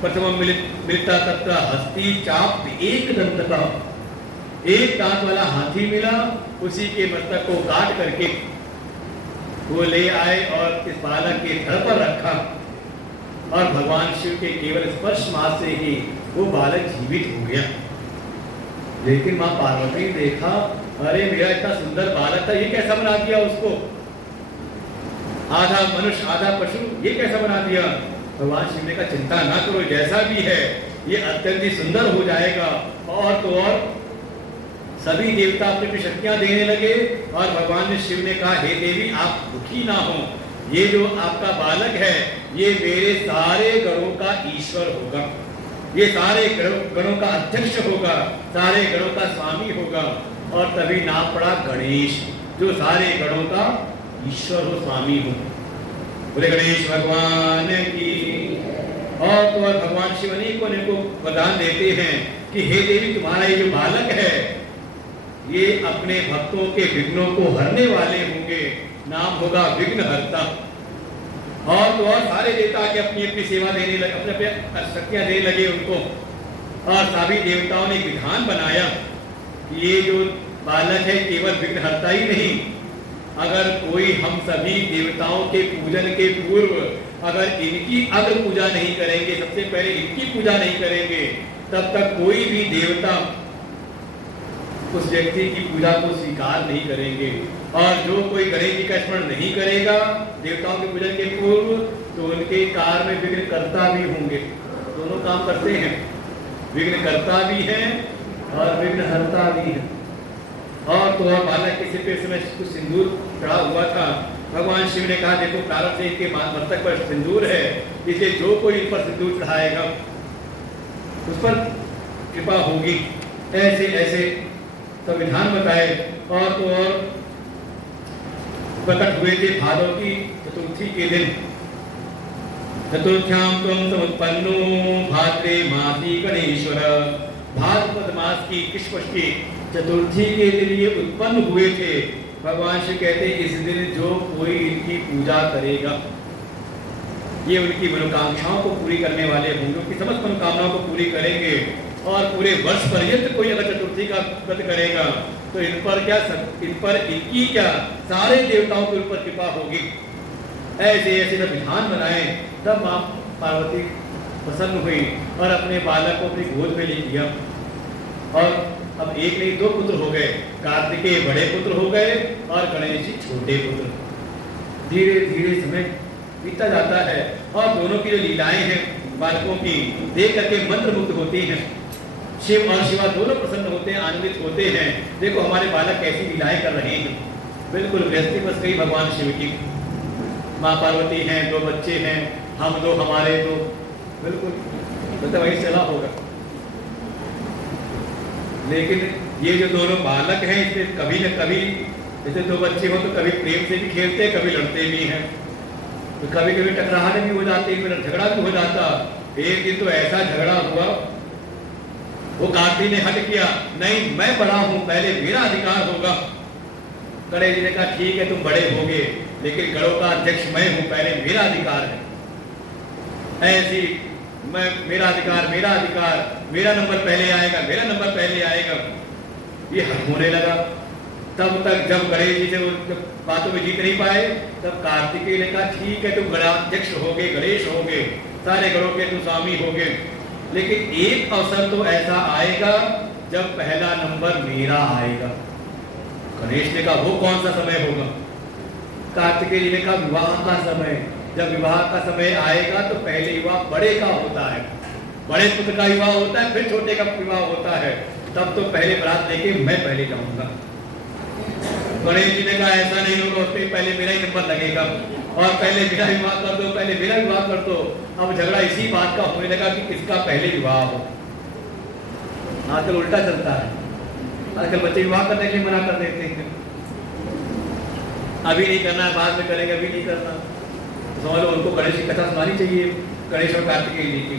प्रथम मिलता तत्र हस्ती चाप एक दंत का, एक दांत वाला हाथी मिला, उसी के मस्तक को काट करके वो ले आए और इस बालक के धड़ पर रखा। और भगवान शिव के केवल स्पर्श मात्र से ही वो बालक जीवित हो गया। लेकिन मां पार्वती ने देखा, अरे मेरा इतना सुंदर बालक था, ये कैसा बना दिया उसको, आधा मनुष्य आधा पशु, ये कैसा बना दिया। भगवान शिव ने कहा चिंता ना करो, जैसा भी है ये अत्यंत ही सुंदर हो जाएगा। और तो और सभी देवता अपनी अपनी शक्तियां देने लगे। और भगवान शिव ने कहा, हे देवी आप दुखी ना हो, ये जो आपका बालक है ये मेरे सारे गणों का ईश्वर होगा, ये सारे गणों का अध्यक्ष होगा, सारे गणों का स्वामी होगा। और तभी नाम पड़ा गणेश, जो सारे गणों का ईश्वर हो, स्वामी हो। बोले गणेश भगवान की। और तो और भगवान शिव अनेकों को वरदान देते हैं कि हे देवी तुम्हारा ये जो बालक है ये अपने भक्तों के विघ्नों को हरने वाले होंगे, नाम होगा विघ्नहर्ता। और तो और सारे देवता के अपनी अपनी सेवा देने लगे, अपने अपने शक्तियां देने लगे उनको। और सभी देवताओं ने विधान बनाया कि ये जो बालक है केवल विघ्नहर्ता ही नहीं, अगर कोई हम सभी देवताओं के पूजन के पूर्व अगर इनकी अग्र पूजा नहीं करेंगे, सबसे पहले इनकी पूजा नहीं करेंगे, तब तक कोई भी देवता उस व्यक्ति की पूजा को स्वीकार नहीं करेंगे। और जो कोई गणेश जी का स्मरण नहीं करेगा देवताओं के पूजन के पूर्व, तो उनके कार्य में विघ्नकर्ता भी होंगे, दोनों काम करते हैं, विघ्नकर्ता भी हैं और विघ्नहर्ता भी है। और तो और बालक के सिर पे समय कुछ सिंदूर चढ़ा हुआ था। भगवान शिव ने कहा देखो प्रारंभ से इनके मस्तक पर सिंदूर है, इसलिए जो कोई इन पर सिंदूर चढ़ाएगा उस पर कृपा होगी। ऐसे ऐसे संविधान बताए। और तो और प्रकट हुए थे भादव की चतुर्थी के दिन। चतुर्थ्यां त्वं समुत्पन्नो भाद्रे मासी गणेश्वर। भाद्रपद मास की कृष्ण की चतुर्थी के दिन ये उत्पन्न हुए थे। भगवान शिव कहते इस दिन जो कोई इनकी पूजा करेगा ये उनकी मनोकांक्षाओं को पूरी करने वाले होंगे, उनकी समस्त मनोकामनाओं को पूरी करेंगे। और पूरे वर्ष पर्यंत कोई अगर चतुर्थी का व्रत करेगा तो इन पर इनकी क्या सारे देवताओं के ऊपर कृपा होगी। ऐसे ऐसे जब विधान बनाए तब मां पार्वती प्रसन्न हुई और अपने बालक को अपनी गोद में ले लिया। और अब एक नहीं दो पुत्र हो गए, कार्तिकेय बड़े पुत्र हो गए और गणेश जी छोटे पुत्र। धीरे धीरे समय बीतता जाता है और दोनों की जो लीलाएं हैं बालकों की देख करके मंत्रमुग्ध होती हैं। शिव और शिवा दोनों प्रसन्न होते हैं, आनंदित होते हैं। देखो हमारे बालक कैसी लीलाएं कर रहे हैं। बिल्कुल व्यस्ति बस गई भगवान शिव की, माँ पार्वती हैं, दो बच्चे हैं, हम दो हमारे दो, बिल्कुल तो वही चला होगा। लेकिन ये जो दोनों बालक हैं इसमें कभी न कभी, जैसे दो बच्चे हो तो कभी प्रेम से भी खेलते हैं, कभी लड़ते भी हैं, तो कभी कभी टकराहट भी हो जाती है, झगड़ा भी हो जाता। एक दिन तो ऐसा झगड़ा हुआ, वो कार्तिक ने हट किया, नहीं मैं बड़ा हूं, पहले मेरा अधिकार होगा। गणेश जी ने कहा ठीक है तुम बड़े होगे, लेकिन गणों का अध्यक्ष मैं हूं, पहले मेरा अधिकार है। ऐसी मैं मेरा अधिकार, मेरा नंबर पहले आएगा, मेरा नंबर पहले आएगा, ये हक होने लगा। तब तक जब गणेश जी से वो बातों में जीत नहीं पाए, तब कार्तिकेय ने कहा ठीक है तुम गणाध्यक्ष होगे, गणेश होगे, सारे गणों के तुम स्वामी होगे, लेकिन एक अवसर तो ऐसा आएगा जब पहला नंबर मेरा आएगा। गणेश ने कहा वो कौन सा समय होगा? कार्तिकेय जी ने कहा विवाह का समय। जब विवाह का समय आएगा तो पहले विवाह बड़े का होता है, बड़े पुत्र का विवाह होता है, फिर छोटे का विवाह होता है। तब तो पहले बारात लेके मैं पहले जाऊंगा। गणेश जी ने कहा ऐसा नहीं होगा, उससे पहले मेरा ही नंबर लगेगा और पहले मेरा विवाह कर दो, पहले मेरा विवाह कर दो। अब झगड़ा इसी बात का होने लगा कि किसका पहले विवाह हो। आजकल उल्टा चलता है, आजकल बच्चे विवाह करने के लिए मना कर देते हैं, अभी नहीं करना है, बाद में करेंगे, अभी नहीं करना। समझ लो उनको गणेश की कथा सुनानी चाहिए, गणेश और कार्तिकेय जी की।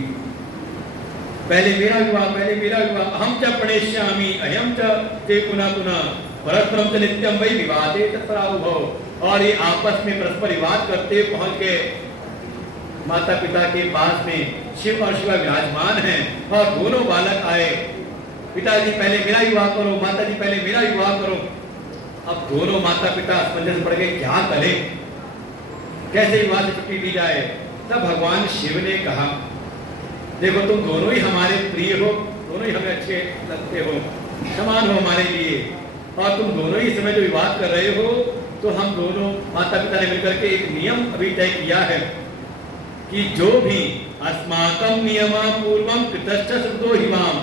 पहले मेरा विवाह, अहम च प्रणेष्यामि अयम च ते पुनः पुनः परस्परम च नित्यम वै विवादे तत्पराभव। और ये आपस में परस्पर विवाद करते पहुंच गए माता पिता के पास में। शिव और शिवा विराजमान हैं और दोनों बालक आए, पिताजी पहले मेरा विवाह करो, माताजी पहले मेरा विवाह करो। अब दोनों माता पिता असमंजस पड़ गए, क्या करें, कैसे विवाह से छुट्टी दी जाए। तब भगवान शिव ने कहा, देखो तुम दोनों ही हमारे प्रिय हो, दोनों ही हमें अच्छे लगते हो, समान हो हमारे लिए, और तुम दोनों ही इस समय जो विवाद कर रहे हो, तो हम दोनों माता पिता ने मिलकर के एक नियम अभी तय किया है कि जो भी अस्माकं नियमा पूर्वम कृतश्च शुद्धो हिमाम,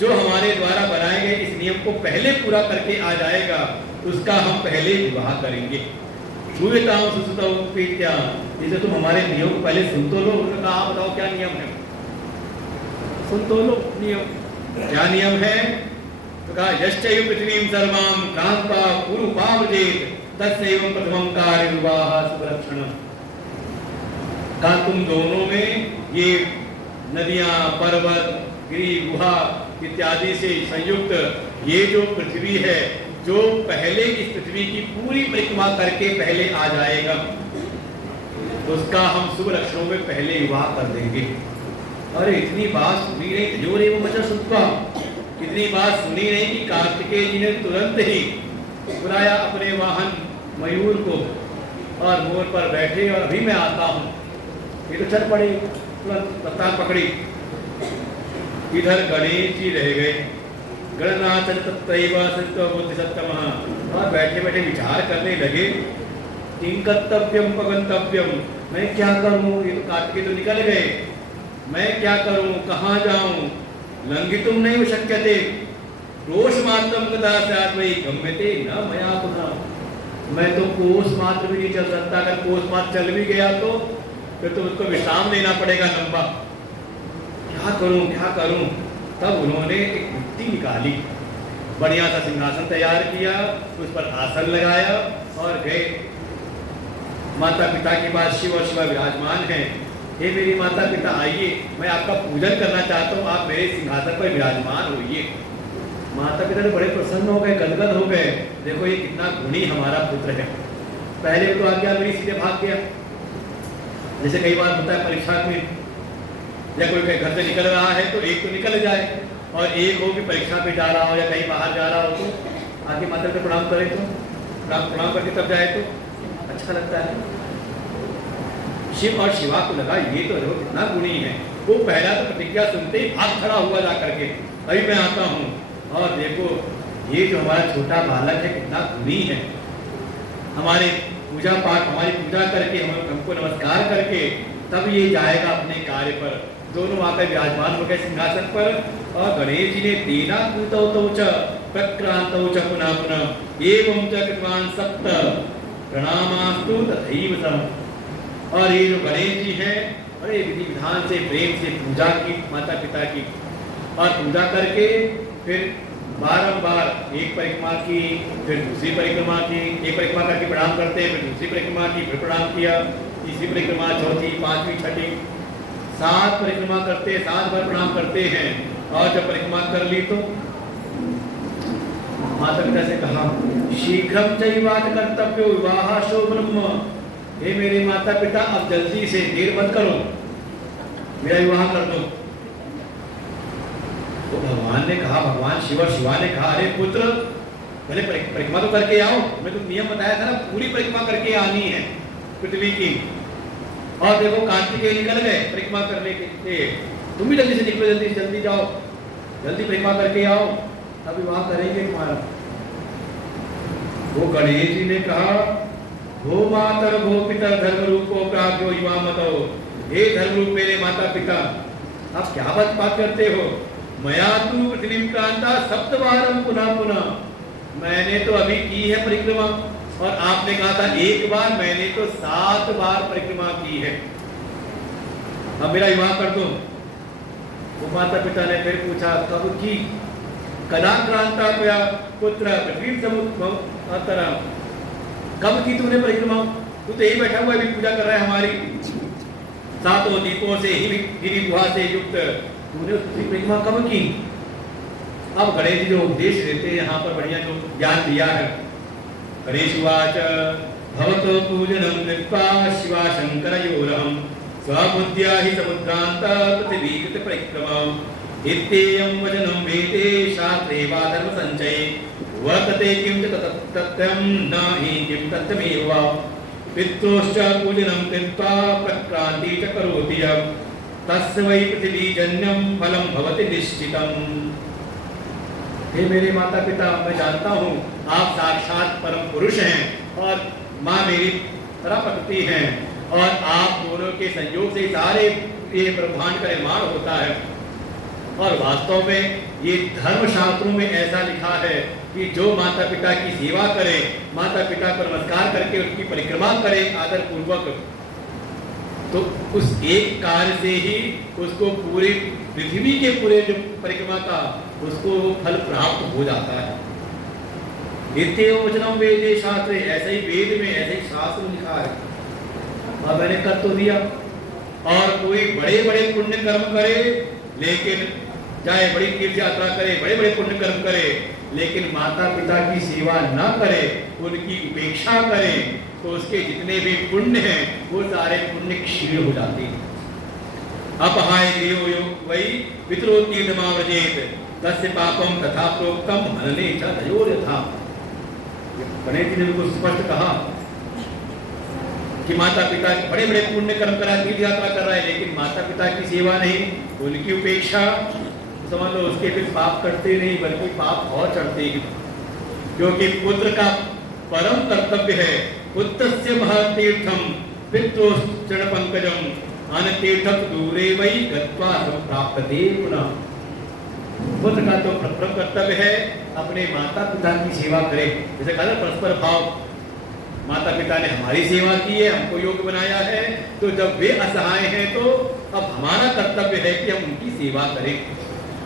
जो हमारे द्वारा बनाए गए इस नियम को पहले पूरा करके आ जाएगा, उसका हम पहले विवाह करेंगे। सूयताम सुसुतौ पीत्या, जैसे तुम हमारे नियम को पहले सुन तो लो। उन्होंने कहा, आप बताओ क्या नियम है, सुन तो लो नियम, क्या नियम है। तो कहा, यश्चैव पृथ्वीं सर्वां क्रांत्वा पूर्वपावजेत तस्यैव प्रथमं कार्य विवाह सुरक्षणम्। कहा, तुम दोनों में ये नदियां, पर्वत, गिरी, गुहा इत्यादि से संयुक्त ये जो पृथ्वी है, जो पहले इस पृथ्वी की पूरी परिक्रमा करके पहले आ जाएगा, उसका हम शुभ लक्षणों में पहले विवाह कर देंगे। अरे इतनी बात सुनी नहीं, जो रे वो मजा सुनता, इतनी बात सुनी नहीं कि कार्तिकेय जी ने तुरंत ही बुलाया अपने वाहन मयूर को, और मोर पर बैठे, और अभी मैं आता हूँ। ये तो चल पड़े, तुरंत रफ्तार पकड़ी। इधर गणेश जी रह गए, गणनाथ तत्रैव बुद्धि सत्तमः, और बैठे बैठे विचार करने लगे, किं कर्तव्यम पगंतव्यम, मैं क्या करूं, ये तो कार्तिकेय तो निकल गए, मैं क्या करूं, कहाँ जाऊं, लंघितुम नहीं शक्यते, कोश मात्रम कदा स्यात् वै गम्यते न मया पुनः। मैं तो कोस मात्र भी नहीं चल सकता, अगर कोस मात्र चल भी गया तो फिर तो उसको विश्राम देना पड़ेगा लंबा, क्या करूं। तब उन्होंने एक मिट्टी निकाली, बढ़िया सा सिंहासन तैयार किया, उस पर आसन लगाया और गए। माता पिता के पास शिव और शिवा विराजमान हैं। हे मेरी माता पिता, आइए, मैं आपका पूजन करना चाहता हूँ, आप मेरे सिंहासन पर विराजमान होइए। माता पिता तो बड़े प्रसन्न हो गए, गदगद हो गए, देखो ये कितना गुणी हमारा पुत्र है। पहले तो आज्ञा मेरी सीधे भाग गया, जैसे कई बार होता है परीक्षा में, या कोई घर से निकल रहा है तो एक तो निकल जाए, और एक हो कि परीक्षा पे जा रहा हो या कहीं बाहर जा रहा हो, तो आगे माता पिता प्रणाम करे, तो प्रणाम करके तब जाए तो अच्छा लगता है। शिव और शिवा को लगा ये तो देखो कितना गुणी है। वो पहला तो प्रतिज्ञा सुनते ही भाग खड़ा हुआ जा करके, अभी मैं आता हूँ, और देखो ये जो हमारा छोटा बालक है कितना गुणी है। हमारे पूजा पाठ, हमारी पूजा करके, हमको नमस्कार करके तब ये जाएगा अपने कार्य पर। दोनों आकर विराजमान हो गए सिंहासन पर, और गणेश जी ने तेना कूतौ तौ च प्रक्रांतौ च पुनः पुनः एवं च कृतवान् सप्त प्रणामास्तु तथैव स। और ये जो गणेश जी हैं, बड़े विधि विधान से प्रेम से पूजा की माता पिता की, और पूजा करके फिर बारंबार एक परिक्रमा की, फिर दूसरी परिक्रमा की, एक परिक्रमा करके प्रणाम करते, फिर दूसरी परिक्रमा की, फिर प्रणाम किया, तीसरी परिक्रमा, चौथी, पांचवी, छठी, 7 परिक्रमा करते, 7 बार प्रणाम करते हैं। और जब परिक्रमा कर ली तो माता पिता से कहा, शीघ्रम चैवात कर्तव्यो विवाह शोभनम। हे मेरे माता पिता, अब जल्दी से, देर मत करो, मेरा विवाह कर दो। तो भगवान ने कहा, भगवान शिवा ने कहा, अरे पुत्र, पहले परिक्रमा तो करके आओ, मैं तुम नियम बताया था ना, पूरी परिक्रमा करके आनी है पृथ्वी की। और देखो कार्तिकेय निकल गए परिक्रमा करने के लिए, तुम भी जल्दी से निकलो, जल्दी जाओ, जल्दी परिक्रमा करके आओ, तब विवाह करेंगे तुम्हारा। वो गणेश जी ने कहा, भो मातर भो पिता धर्म रूपो प्राज्ञो युवा मतो। हे धर्म रूप मेरे माता पिता, आप क्या बात करते हो, मया तु पृथ्वी क्रांता सप्तवारम पुनः पुनः, मैंने तो अभी की है परिक्रमा, और आपने कहा था एक बार, मैंने तो 7 बार परिक्रमा की है, अब मेरा विवाह कर दो। वो माता पिता ने फिर पूछा, कब की, कदा क्रांता पया पुत्र पृथ्वी समुद्र, कब की तूने परिक्रमा, तू तो यही बैठा हुआ अभी पूजा कर रहा है हमारी, 7 दीपों से, गिरी गुहा से युक्त, तूने उसकी परिक्रमा कब की? अब गणेश जी जो उपदेश देते हैं यहाँ पर बढ़िया जो ज्ञान दिया है। गणेश उवाच भवतो पूजनं कृत्वा शिवा शंकरयोरहं स्वबुद्ध्या हि समुद्रान्त पृथिवीकृत परिक्रमाम् इत्येयं वचनं वेदे शास्त्रे वा धर्मसञ्चये वर्तते किं च तत्तत्यं न हि किं तत्तमेव वा पितॄश्च पूजनं कृत्वा प्रक्रान्ति च करोति यः तस्य वै पृथिवीजन्यं फलं भवति निश्चितम्। हे मेरे माता पिता, मैं जानता हूँ आप साक्षात परम पुरुष हैं और माँ मेरी प्रकृति हैं और आप दोनों के संयोग से सारे ये ब्रह्मांड का निर्माण होता है। और वास्तव में ये धर्म शास्त्रों में ऐसा लिखा है कि जो माता पिता की सेवा करे, माता पिता को नमस्कार करके उसकी परिक्रमा करे आदर पूर्वक, तो उस एक कार्य से ही उसको पूरी पृथ्वी के पूरे जो परिक्रमा का उसको फल प्राप्त हो जाता है। इत्येवं वचनं वेदे शास्त्रे, ऐसे ही वेद में ऐसे ही शास्त्र में लिखा है। और मैंने कर तो दिया। और कोई बड़े बड़े पुण्य कर्म करे, लेकिन चाहे बड़ी तीर्थ यात्रा करे, बड़े बड़े पुण्य कर्म करे, लेकिन माता पिता की सेवा न करे, उनकी उपेक्षा करे, तो उसके जितने भी पुण्य हैं वो सारे पुण्य क्षीण हो जाते हैं। अपहाय गृहो वै पितरोत्तीर्थमाव्रजेत तस्य पापम तथा प्रोक्तम हनने च तयोर्यथा। गणेश जी ने बिल्कुल स्पष्ट कहा कि माता पिता बड़े बड़े पुण्य कर्म करा, तीर्थ यात्रा कर रहा है, लेकिन माता पिता की सेवा नहीं, उनकी उपेक्षा, समझ लो उसके फिर पाप कटते नहीं बल्कि पाप और चढ़ते हैं। क्योंकि पुत्र का परम कर्तव्य है पुत्रस्य महतीर्थम पितृचरण पंकजम अनतीर्थम दूरे वै गत्वा संप्राप्यते पुनः। पुत्र का तो प्रथम कर्तव्य है अपने माता पिता की सेवा करे। जैसे कहा परस्पर भाव, माता पिता ने हमारी सेवा की है, हमको योग्य बनाया है, तो जब वे असहाय हैं तो अब हमारा कर्तव्य है कि हम उनकी सेवा करें।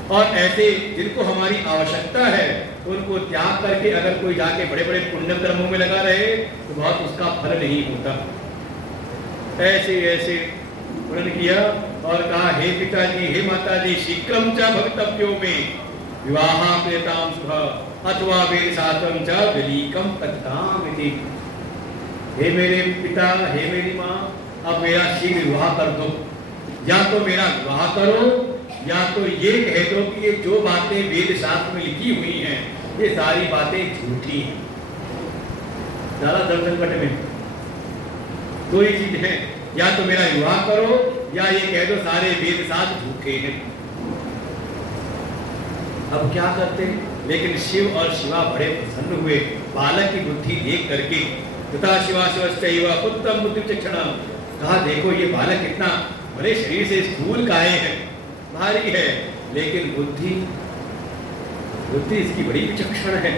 और ऐसे जिनको हमारी आवश्यकता है उनको त्याग करके अगर कोई जाके बड़े बड़े पुण्य कर्मों में लगा रहे तो बहुत उसका फल नहीं होता। ऐसे ऐसे उन्होंने किया और कहा, हे पिताजी, हे माताजी, शीघ्रम च भवितव्यो में विवाह प्रियताम शुभ अथवा वेद शास्त्रम च वलीकम तत्ताम इति। हे मेरे पिता, हे मेरी माँ, अब मेरा शीघ्र विवाह कर दो। या तो मेरा विवाह करो या तो ये कह दो कि ये जो बातें वेद शास्त्र में लिखी हुई हैं ये सारी बातें झूठी हैं। ज्यादा दर्द संकट में दो ही चीज है, या तो मेरा विवाह करो या ये कह दो सारे वेद शास्त्र झूठे हैं। अब क्या करते हैं? लेकिन शिव और शिवा बड़े प्रसन्न हुए बालक की बुद्धि देख करके। तथा शिवा शिवश्चैव पुत्रम बुद्धिचक्षणम, कहा देखो ये बालक कितना बड़े शरीर से स्थूल काय है, भारी है, लेकिन बुद्धि इसकी बड़ी विचक्षण है।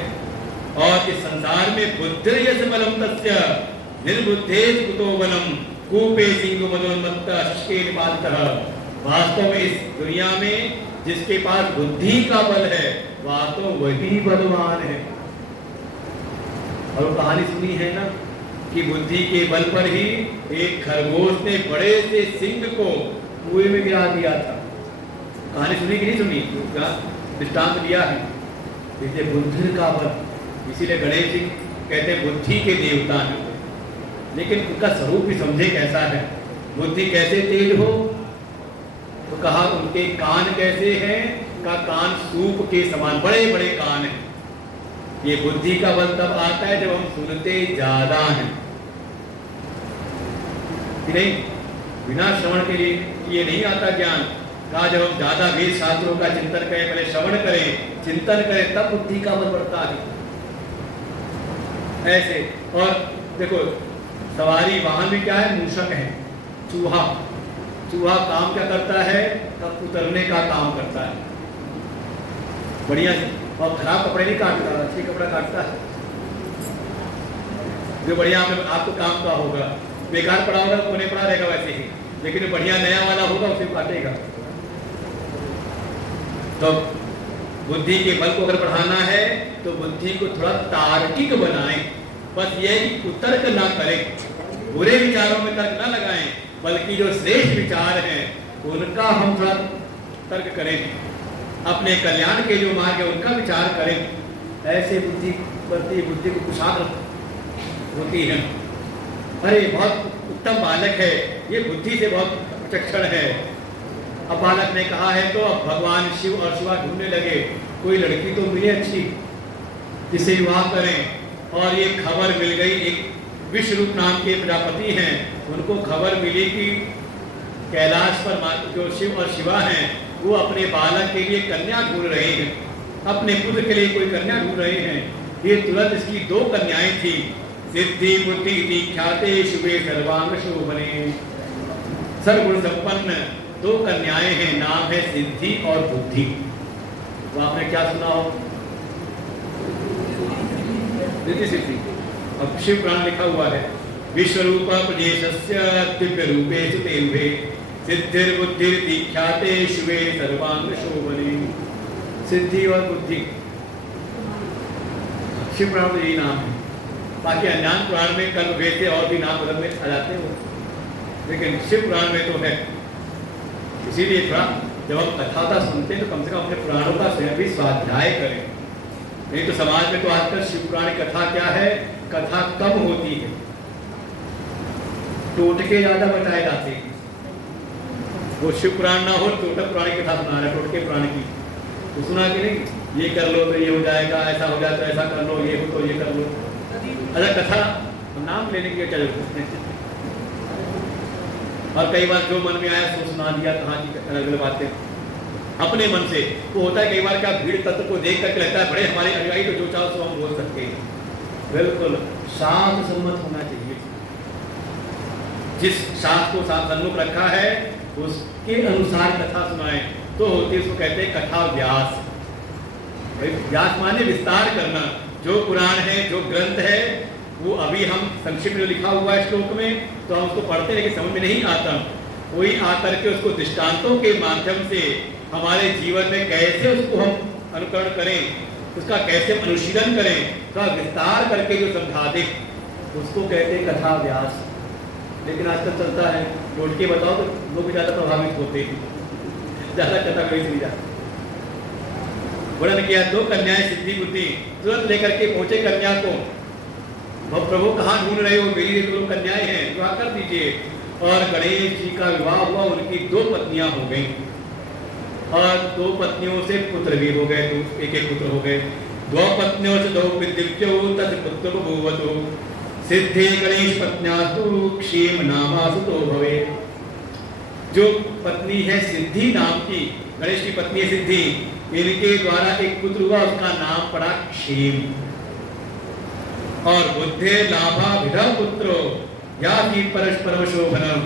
और इस संसार में बुद्धिर्यस्य बलम तस्य निर्बुद्धेत कुतो बलम कूपे सिंह मदोन्मत्त शुष्के निपातः। वास्तव में इस दुनिया में जिसके पास बुद्धि का बल है वास्तव वही बलवान है। और वो कहानी सुनी है ना कि बुद्धि के बल पर ही एक खरगोश ने बड़े से सिंह को कुएं में गिरा दिया था। कहानी सुनी कि नहीं सुनी? उसका दृष्टांत दिया है। इसलिए बुद्धि का बल, इसीलिए गणेश जी कहते हैं बुद्धि के देवता हैं। लेकिन उनका स्वरूप भी समझे कैसा है। बुद्धि कैसे तेज हो? तो कहा उनके कान कैसे हैं? का कान सूप के समान बड़े बड़े कान हैं। ये बुद्धि का बल तब आता है जब हम सुनते ज्यादा हैं, कि नहीं? बिना श्रवण के लिए ये नहीं आता ज्ञान। कहा जब हम ज्यादा वेद शास्त्रों का चिंतन करें, पहले श्रवण करें, चिंतन करें, तब बुद्धि का बल बढ़ता है। ऐसे और देखो सवारी वाहन भी क्या है? मूषक है, चूहा। चूहा काम क्या करता है? तब उतरने का काम करता है बढ़िया से। और खराब कपड़े नहीं काटता, अच्छी कपड़ा काटता है जो बढ़िया आपको काम का होगा। बेकार पड़ा होगा कोने पड़ा रहेगा वैसे ही, लेकिन बढ़िया नया वाला होगा उसे काटेगा। तो बुद्धि के बल को अगर बढ़ाना है तो बुद्धि को थोड़ा तार्किक बनाएं। बस ये कि कुतर्क ना करें, बुरे विचारों में तर्क ना लगाएं, बल्कि जो श्रेष्ठ विचार हैं उनका हम थोड़ा तर्क करें, अपने कल्याण के जो मार्ग है उनका विचार करें। ऐसे बुद्धि बुद्धि को कुशाग्र होती है। अरे बहुत उत्तम बालक है, ये बुद्धि से बहुत विचक्षण है। अब बालक ने कहा है तो अब भगवान शिव और शिवा ढूंढने लगे, कोई लड़की तो मिले अच्छी जिसे विवाह करें। और ये खबर मिल गई, एक विश्वरूप नाम के प्रजापति हैं, उनको खबर मिली कि कैलाश पर जो शिव और शिवा हैं वो अपने बालक के लिए कन्या ढूंढ रहे हैं, अपने पुत्र के लिए कोई कन्या ढूंढ रहे हैं। ये तुरंत इसकी 2 कन्याएं थी, सिद्धि बुद्धि दीक्षाते शुभे सर्वांग शोभने। सर्वगुण संपन्न 2 कन्याएं हैं, नाम है सिद्धि और बुद्धि। तो आपने क्या सुना हो? सिद्धि सिद्धि। अब शिव पुराण लिखा हुआ है, विश्वरूप प्रदेशस्य दिव्य रूपेषु तेभे सिद्धिर्बुद्धिर दीक्षाते शुभे सर्वांग शोभने। सिद्धि और बुद्धि शिव पुराण में यही नाम है। बाकी अज्ञान पुराण में कर्म भेद से और भी नाम अलग में आ जाते हो, लेकिन शिव पुराण में तो है। इसीलिए थोड़ा जब हम कथा सुनते हैं तो कम से कम अपने पुराणों का स्वयं भी स्वाध्याय करें। नहीं तो समाज में तो आजकल शिव पुराण की कथा क्या है, कथा कम होती है, टोटके ज्यादा बताए जाते हैं। वो शिव पुराण ना हो, टोटक पुराण की कथा सुना रहे, टोटके पुराण की तो सुना कि नहीं, ये कर लो तो ये हो जाएगा, ऐसा हो जाए तो ऐसा कर लो, ये हो तो ये कर लो। अच्छा कथा नाम लेने की क्या जरूरत है? और कई बार जो मन में आया सो सुना दिया, कहाँ की अलग अलग बातें अपने मन से। वो होता है कई बार क्या भीड़ तत्व को देख करके लगता है बड़े हमारे अनुयायी तो जो चाहो सो हम बोल सकते हैं। बिल्कुल शास्त्र सम्मत होना चाहिए। जिस शास्त्र को सन्मुख रखा है उसके अनुसार कथा सुनाए तो होती है, उसको कहते हैं कथा व्यास। व्यास माने विस्तार करना। जो पुराण है, जो ग्रंथ है, वो अभी हम संक्षिप्त में लिखा हुआ है श्लोक में तो हम उसको पढ़ते हैं, लेकिन समझ में नहीं आता। कोई आकर के उसको दृष्टांतों के माध्यम से हमारे जीवन में कैसे उसको हम अनुकरण करें, उसका कैसे अनुशीलन करें, उसका विस्तार करके जो समझा दे उसको कहते हैं कथा व्यास। लेकिन आजकल चलता है टोटके बताओ तो लोग ज़्यादा प्रभावित होते हैं, ज़्यादा कथा कोई नहीं जाता। वर्णन किया 2 कन्याएं सिद्धि बुद्धि, तुरंत लेकर के पहुंचे कन्या को। प्रभु कहाँ ढूंढ रहे हो, मेरी 2 कन्याएं हैं, विवाह कर दीजिए। और गणेश जी का विवाह हुआ, उनकी 2 पत्नियां हो गई और 2 पत्नियों से पुत्र भी हो गए, 1 पुत्र हो गए। 2 पत्नियों से 2 विद्युप्यो तत् पुत्र बभूवतु सिद्धि गणेश पत्न्यास्तु क्षेम नामासुतो भवे। जो पत्नी है सिद्धि नाम की, गणेश की पत्नी है सिद्धि, इनके द्वारा 1 पुत्र हुआ, उसका नाम पड़ा क्षेम। और बुद्धे लाभा विधव पुत्रो या की परस्परम शोभनम।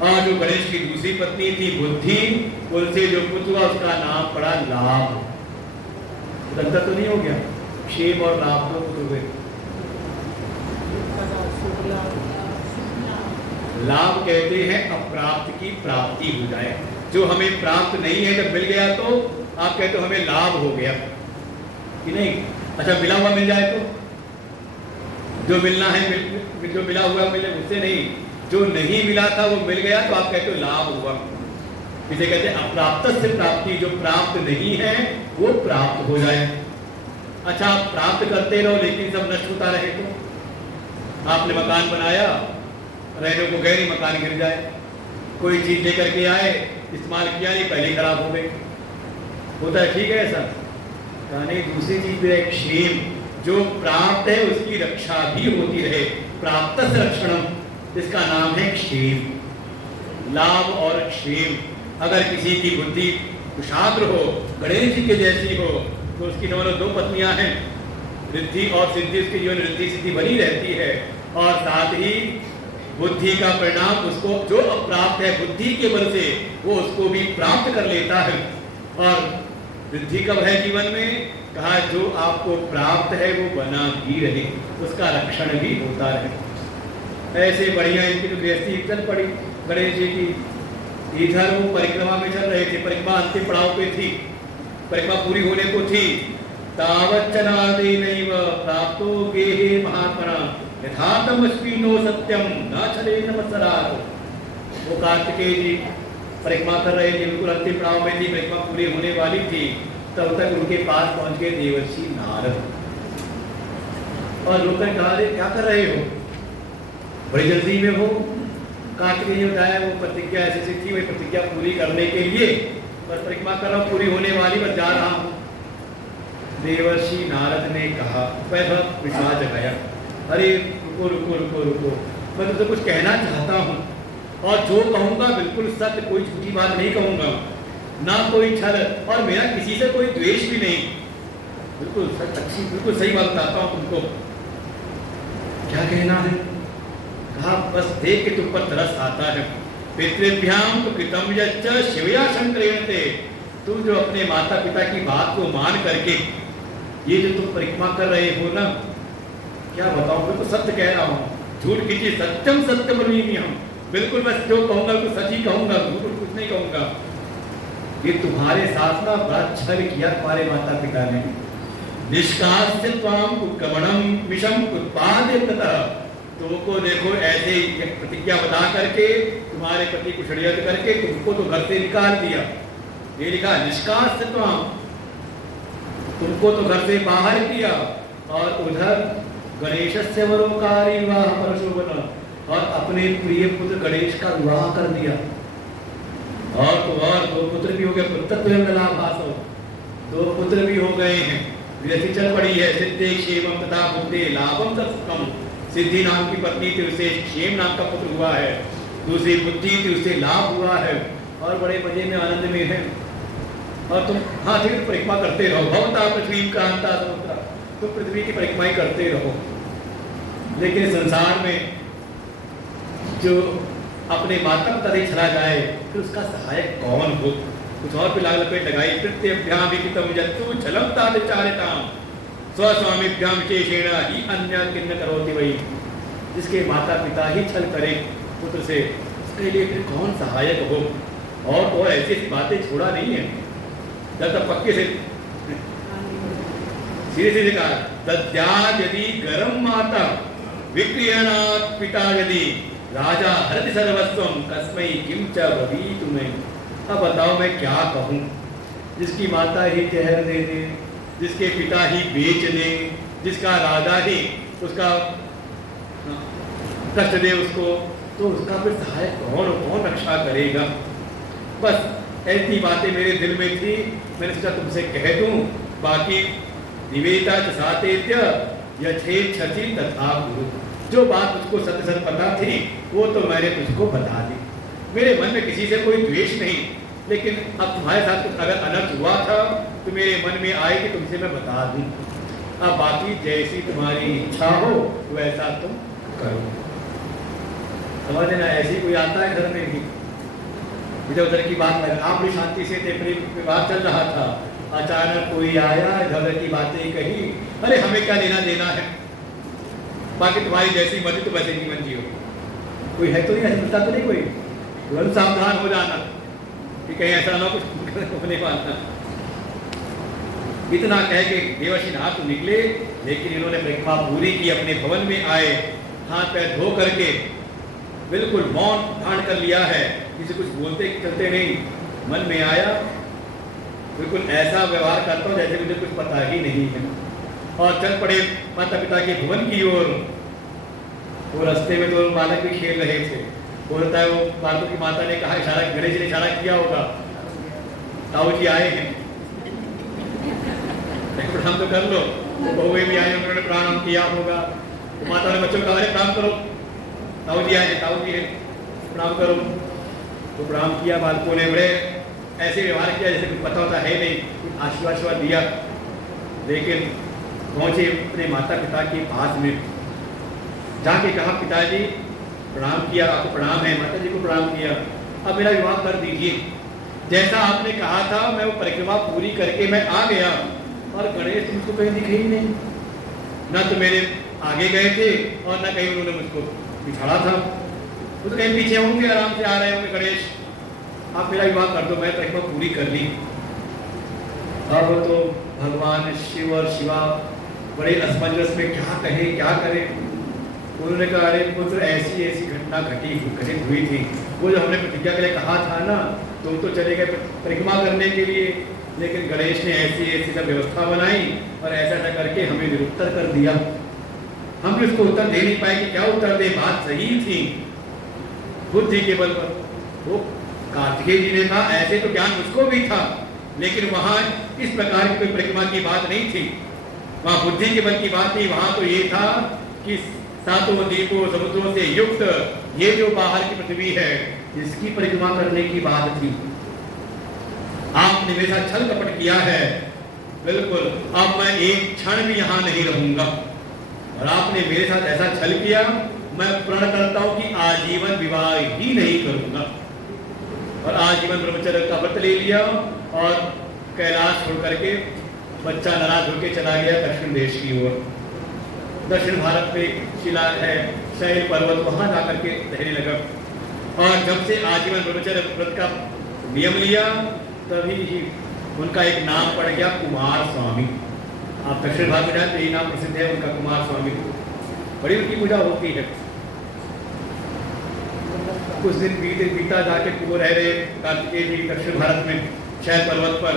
और जो गणेश की दूसरी पत्नी थी बुद्धि, उनसे जो पुत्र हुआ उसका नाम पड़ा लाभ। अंतर तो नहीं हो गया, क्षेम और लाभ 2 पुत्र हुए। लाभ कहते हैं अप्राप्त की प्राप्ति हो जाए, जो हमें प्राप्त नहीं है जब मिल गया तो आप कहते हो हमें लाभ हो गया कि नहीं। अच्छा मिला हुआ मिल जाए तो जो मिलना है जो मिला हुआ मिले उससे नहीं, जो नहीं मिला था वो मिल गया तो आप कहते हो लाभ हुआ। इसे कहते हैं अप्राप्त से प्राप्ति, जो प्राप्त नहीं है वो प्राप्त हो जाए। अच्छा आप प्राप्त करते रहो लेकिन सब नष्ट होता रहे तो आपने मकान बनाया, रहने को गए नहीं, मकान गिर जाए। कोई चीज लेकर के आए, इस्तेमाल किया नहीं, पहले खराब हो गई। होता है, ठीक है ऐसा। कहने दूसरी चीज भी एक क्षेम, जो प्राप्त है उसकी रक्षा भी होती रहे, प्राप्त रक्षणम, इसका नाम है क्षेम। लाभ और क्षेम। अगर किसी की बुद्धि कुशाग्र हो, गणेश जी के जैसी हो, तो उसकी दोनों 2 पत्नियां हैं, रिद्धि और सिद्धि, उसकी जीवन रिद्धि सिद्धि बनी रहती है। और साथ ही बुद्धि का परिणाम उसको जो अप्राप्त है बुद्धि के बल से वो उसको भी प्राप्त कर लेता है। और रिद्धि कब है जीवन में, कहा जो आपको प्राप्त है वो बना भी रहे, उसका रक्षण भी होता रहे। ऐसे बढ़िया इनकी तो गृहस्थी चल पड़ी गणेश जी की। इधर वो परिक्रमा में चल रहे थे, परिक्रमा अंतिम पड़ाव पे थी, परिक्रमा पूरी होने को थी। तावच्चनादे नैव प्राप्तो गेहे महात्मना यथार्थमस्मि नो सत्यम न छले न मत्सरात्। वो कार्तिकेय जी परिक्रमा कर रहे थे, बिल्कुल अंतिम पड़ाव में थी, परिक्रमा पूरी होने वाली थी, तब तक उनके पास पहुंच गए देवर्षि नारद और रोकर कहा, अरे क्या कर रहे हो, बड़ी जल्दी में हो। कार्तिकेय ने बताया वो प्रतिज्ञा ऐसी थी, वही प्रतिज्ञा पूरी करने के लिए बस परिक्रमा कर रहा हूँ, पूरी होने वाली, बस जा रहा हूँ। देवर्षि नारद ने कहा, वैसा विश्वास जगाया, अरे रुको रुको रुको रुको, मैं तुमसे कुछ कहना चाहता हूँ और जो कहूँगा बिल्कुल सत्य, कोई झूठी बात नहीं कहूँगा, ना कोई छल, और मेरा किसी से कोई द्वेष भी नहीं, बिल्कुल अच्छी बिल्कुल सही बात बताता हूँ तुमको। क्या कहना है? कहा, बस देख के तुम पर तरस आता है। पितृभ्याम तो कृतम यच्च शिवया शंकरेण ते, तुम जो अपने माता पिता की बात को मान करके ये जो तुम परिक्रमा कर रहे हो ना, क्या बताऊं, मैं तो सत्य कह रहा हूँ, झूठ कीजिए, सत्यम सत्यम ब्रवीमि, हम बिल्कुल बस जो कहूंगा तो सच ही कहूंगा, झूठ कुछ नहीं कहूंगा। ये तुम्हारे साथ ना बड़ा छल किया तुम्हारे माता पिता ने। निष्कास्य त्वाम उत्कमणम विषम उत्पाद्य तथा, तुमको देखो ऐसे प्रतिज्ञा बता करके तुम्हारे पति को षड्यंत्र करके तुमको तो घर से निकाल दिया। ये लिखा निष्कास्य त्वाम, तुमको तो घर से बाहर किया, और उधर गणेश से वरोकारी विवाह परशोभन, और अपने प्रिय पुत्र गणेश का विवाह कर दिया। और तो और दो पुत्र भी हो गए, पुत्र लाभासो, दो पुत्र भी हो गए हैं। गृहस्थी चल पड़ी है, सिद्धे क्षेमम तथा बुद्धे लाभम तत्सुखम, सिद्धि नाम की पत्नी थी, उसे क्षेम नाम का पुत्र हुआ है, दूसरी बुद्धि थी, उसे लाभ हुआ है, और बड़े मजे में आनंद में है। और तुम हाँ ठीक परिक्रमा करते रहो, भवता पृथ्वी का अंता समुद्र, तुम पृथ्वी की परिक्रमा ही करते रहो। लेकिन संसार में जो अपने माता पिता से चला जाए फिर उसका सहायक कौन हो? कुछ और भी लाल लपेट लगाई, कृत्यभ्याम विकितम जत्तु छलम तादिचारिताम स्वस्वामिभ्याम विशेषेण ही अन्य किन्न करोति वही। जिसके माता पिता ही छल करें पुत्र से, उसके लिए फिर कौन सहायक हो? और तो ऐसी ऐसी बातें छोड़ा नहीं है, जब तक पक्के से सीधे सीधे कहा, तद्याद यदि गरम माता विक्रियणात् पिता यदि राजा हरति सर्वस्वम कस्मै किम च ब्रवीतु मैं। अब बताओ मैं क्या कहूँ? जिसकी माता ही जहर दे दे, जिसके पिता ही बेच दे, जिसका राजा ही उसका कष्ट दे उसको, तो उसका फिर सहायक कौन, कौन रक्षा करेगा? बस ऐसी बातें मेरे दिल में थी, मैंने सोचा तुमसे कह दूं। बाकी निवेदिता च सातेत्य यथेच्छति तथा गुरु, जो बात उसको सत्य सत्य पता थी वो तो मैंने तुझको बता दी। मेरे मन में किसी से कोई द्वेष नहीं, लेकिन अब तुम्हारे साथ कुछ अगर अनर्थ हुआ था तो मेरे मन में आए कि तुमसे मैं बता दूं। अब बाकी जैसी तुम्हारी इच्छा हो वैसा तुम करो। समझ ना, ऐसी कोई आता है घर में भी, इधर उधर की बात लगा, आप भी शांति से थे, प्रेम विवाह चल रहा था, अचानक कोई आया, इधर की बातें कही, अरे हमें क्या लेना देना है, बाकी तुम्हारी जैसी मर्जी तो वैसे जीवन जियो। कोई है तो नहीं, ऐसा मिलता तो नहीं कोई, तुरंत सावधान हो जाना कि कहीं ऐसा ना कुछ होने वाला। इतना कह के देवर्षि नारद तो निकले, लेकिन इन्होंने परिक्रमा पूरी की, अपने भवन में आए, हाथ पैर धो करके बिल्कुल मौन धारण कर लिया है, किसी कुछ बोलते चलते नहीं, मन में आया बिल्कुल ऐसा व्यवहार करता हूँ जैसे मुझे कुछ पता ही नहीं है, और चल पड़े माता पिता के भवन की ओर। वो रास्ते में तो बालक भी खेल रहे थे, बोलता है वो बालकों की माता ने कहा, इशारा गणेश ने इशारा किया होगा, ताऊ जी आए हैं, प्रणाम तो कर लो। तो बहुएं भी आए, उन्होंने प्रणाम किया होगा, तो माता ने बच्चों का प्रणाम करो, ताऊ जी आए, ताऊ जी है प्रणाम करो। तो प्रणाम किया, बालकों ने बड़े ऐसे व्यवहार किया जैसे कुछ पता होता है नहीं, कुछ आशीर्वाद दिया, लेकिन पहुंचे अपने माता पिता के पास में, जाके कहा पिताजी प्रणाम किया, आपको प्रणाम है, माता जी को प्रणाम किया, अब मेरा विवाह कर दीजिए। जैसा आपने कहा था मैं वो परिक्रमा पूरी करके मैं आ गया, और गणेश तुमको कहीं दिखे ही नहीं, ना तो मेरे आगे गए थे और ना कहीं उन्होंने मुझको पिछाड़ा था, वो तो कहीं पीछे होंगे, आराम से आ रहे होंगे। गणेश आप मेरा विवाह कर दो, मैं परिक्रमा पूरी कर ली। अब तो भगवान शिव और शिवा बड़े असमंजस में क्या कहे क्या करे। उन्होंने कहा अरे पुत्र ऐसी ऐसी घटना घटित हुई थी, वो जो हमने प्रतिज्ञा के लिए कहा था ना, तुम तो चले गए परिक्रमा करने के लिए, लेकिन गणेश ने ऐसी ऐसी सब व्यवस्था बनाई और ऐसा ऐसा करके हमें निरुत्तर कर दिया। हम भी उसको उत्तर दे नहीं पाए कि क्या उत्तर दे। बात सही थी बुद्धि के बल पर। वो कार्तिकेय जी ने कहा ऐसे तो ज्ञान उसको भी था, लेकिन वहां इस प्रकार की कोई परिक्रमा की बात नहीं थी, वहां बुद्धि के बल की बात थी। वहां तो ये था कि सातों द्वीपों समुद्रों से युक्त ये जो बाहर की पृथ्वी है, इसकी परिक्रमा करने की बात थी। आपने मेरे साथ छल कपट किया है, बिल्कुल, अब मैं एक क्षण भी यहाँ नहीं रहूंगा। और आपने मेरे साथ ऐसा छल किया, मैं प्रण करता हूं कि आजीवन विवाह ही नहीं करूंगा। और आजीवन ब्रह्मचर्य का व्रत ले लिया और कैलाश छोड़ करके बच्चा नाराज होकर चला गया दक्षिण देश की ओर। दक्षिण भारत में शिला है, शैल पर्वत, वहां जाकर के रहने लगा। और जब से आजीवन ब्रह्मचर्य व्रत का नियम लिया, तभी ही उनका एक नाम पड़ गया कुमार स्वामी। आप दक्षिण भारत में जाए तो यही नाम प्रसिद्ध है उनका, कुमार स्वामी। बड़ी उनकी पूजा होती है। कुछ दिन बीता जाके वो रह रहे कार्तिकेय जी दक्षिण भारत में शैल पर्वत पर,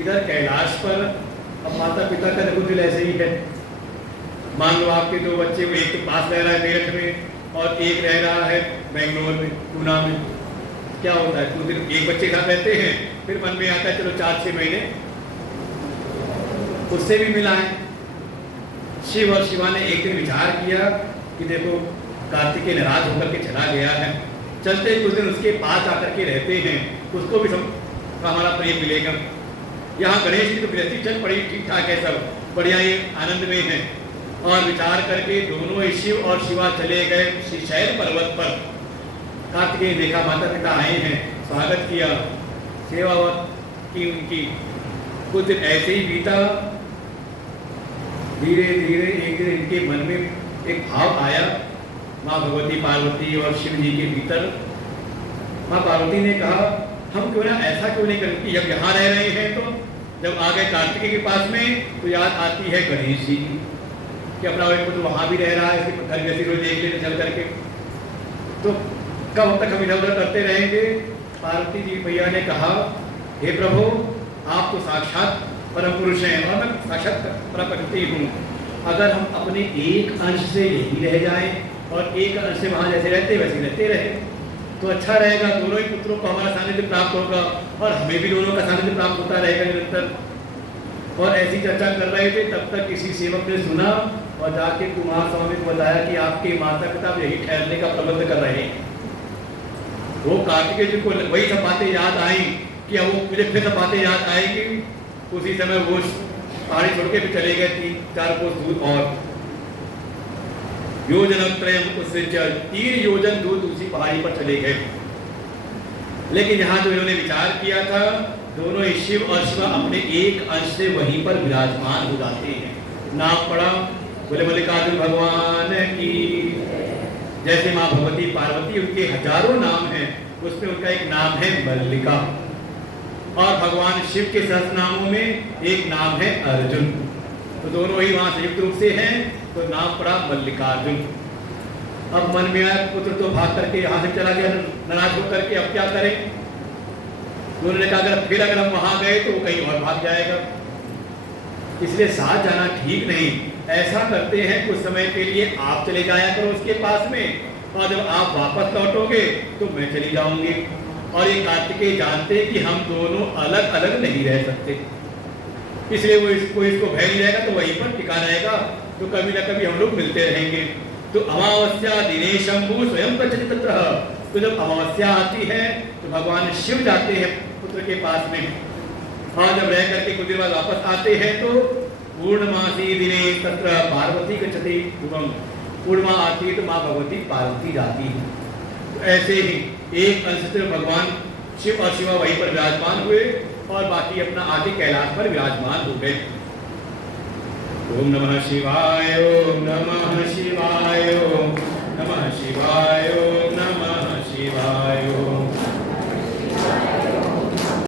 इधर कैलाश पर। अब माता पिता का देखो दिल ऐसे ही है। मान लो आपके दो बच्चे, एक तो पास रह रहा है मेरठ में और एक रह रहा है बेंगलोर में, पूना में। क्या होता है, कुछ दिन एक बच्चे के साथ रहते हैं, फिर मन में आता है चलो 4-6 महीने उससे भी मिलाएं। शिव और शिवा ने एक दिन विचार किया कि देखो कार्तिकेय नाराज होकर के चला गया है, चलते कुछ दिन उसके पास आकर के रहते हैं, उसको भी हमारा प्रेम मिलेगा। यहाँ गणेश की तो गृहस्थी चल पड़ी, ठीक ठाक है, सब बढ़िया, ये आनंद में है। और विचार करके दोनों शिव और शिवा चले गए शैल पर्वत पर। कार्तिकेय देखा माता पिता आए हैं, स्वागत किया, सेवा की उनकी। कुछ दिन ऐसे ही बीता। धीरे धीरे एक दिन इनके मन में एक भाव आया, माँ भगवती पार्वती और शिव जी के भीतर। माँ पार्वती ने कहा हम क्यों ना ऐसा क्यों नहीं करें कि जब यहाँ रह रहे हैं तो जब आ गए कार्तिकेय के पास में तो याद आती है गणेश जी की कि अपना एक पुत्र वहाँ भी रह रहा है, इसके घर जैसी रोज देख लेते चल करके, तो कब तक हम इधर उधर करते रहेंगे। पार्वती जी भैया ने कहा हे प्रभु, आप तो साक्षात परम पुरुष हैं और मैं साक्षात प्रकृति हूँ। अगर हम अपने एक अंश से यही रह जाएं और एक अंश से वहाँ जैसे रहते वैसे रहते रहे तो अच्छा रहेगा। दोनों ही पुत्रों को हमारा सानिध्य प्राप्त होगा और हमें भी दोनों का सानिध्य प्राप्त होता रहेगा निरंतर। और ऐसी चर्चा कर रहे थे, तब तक किसी सेवक ने सुना और जाके कुमार स्वामी को बताया कि आपके माता पिता यही ठहरने का प्रबंध कर रहे हैं। वो कार्तिकेय जी को वही सब बातें याद आई कि अब वो मुझे फिर सब बातें याद आएगी। उसी समय वो पहाड़ी छोड़ के भी चले गए 3-4 कोस दूर और योजनत्रयम उससे 3 योजन दूर उसी पहाड़ी पर चले गए। लेकिन यहाँ जो इन्होंने विचार किया था, दोनों ही शिव और शिवा अपने एक अंश से वहीं पर विराजमान हो जाते हैं। नाम पड़ा बोले मल्लिकार्जुन भगवान की। जैसे माँ भगवती पार्वती, उनके हजारों नाम हैं, उसमें उनका एक नाम है मल्लिका। और भगवान शिव के सहस्त्र नामों में एक नाम है अर्जुन। तो दोनों ही वहां संयुक्त रूप से हैं, तो नाम पड़ा मल्लिकार्जुन। अब मन में आया पुत्र तो भाग करके यहाँ से चला गया नाराज होकर के, अब क्या करें। उन्होंने कहा अगर हम वहां गए तो वो कहीं और भाग जाएगा, इसलिए साथ जाना ठीक नहीं। ऐसा करते हैं कुछ समय के लिए आप चले जाया करो उसके पास में, और जब आप वापस लौटोगे तो मैं चली जाऊंगी। और ये कार्तिकेय जानते कि हम दोनों अलग अलग नहीं रह सकते, इसलिए वो इसको भय नहीं रहेगा तो वहीं पर टिका रहेगा, तो कभी ना कभी हम लोग मिलते रहेंगे। तो अमावस्या दिने शंभु स्वयं प्रचलित तत्र। तो जब अमावस्या आती है तो भगवान शिव जाते हैं पुत्र के पास में, और जब रह करके कुछ दिन बाद वापस आते हैं तो पूर्णमासी दिने तत्र पार्वती गच्छति। पूर्णिमा आती है तो माँ भगवती पार्वती जाती है। तो ऐसे ही एक अंश से भगवान शिव और शिवा वहीं पर विराजमान हुए और बाकी अपना आगे कैलाश पर विराजमान हो गए। ओम नमः शिवाय, ओम नमः शिवाय, ओम नमः शिवाय, ओम नमः शिवाय।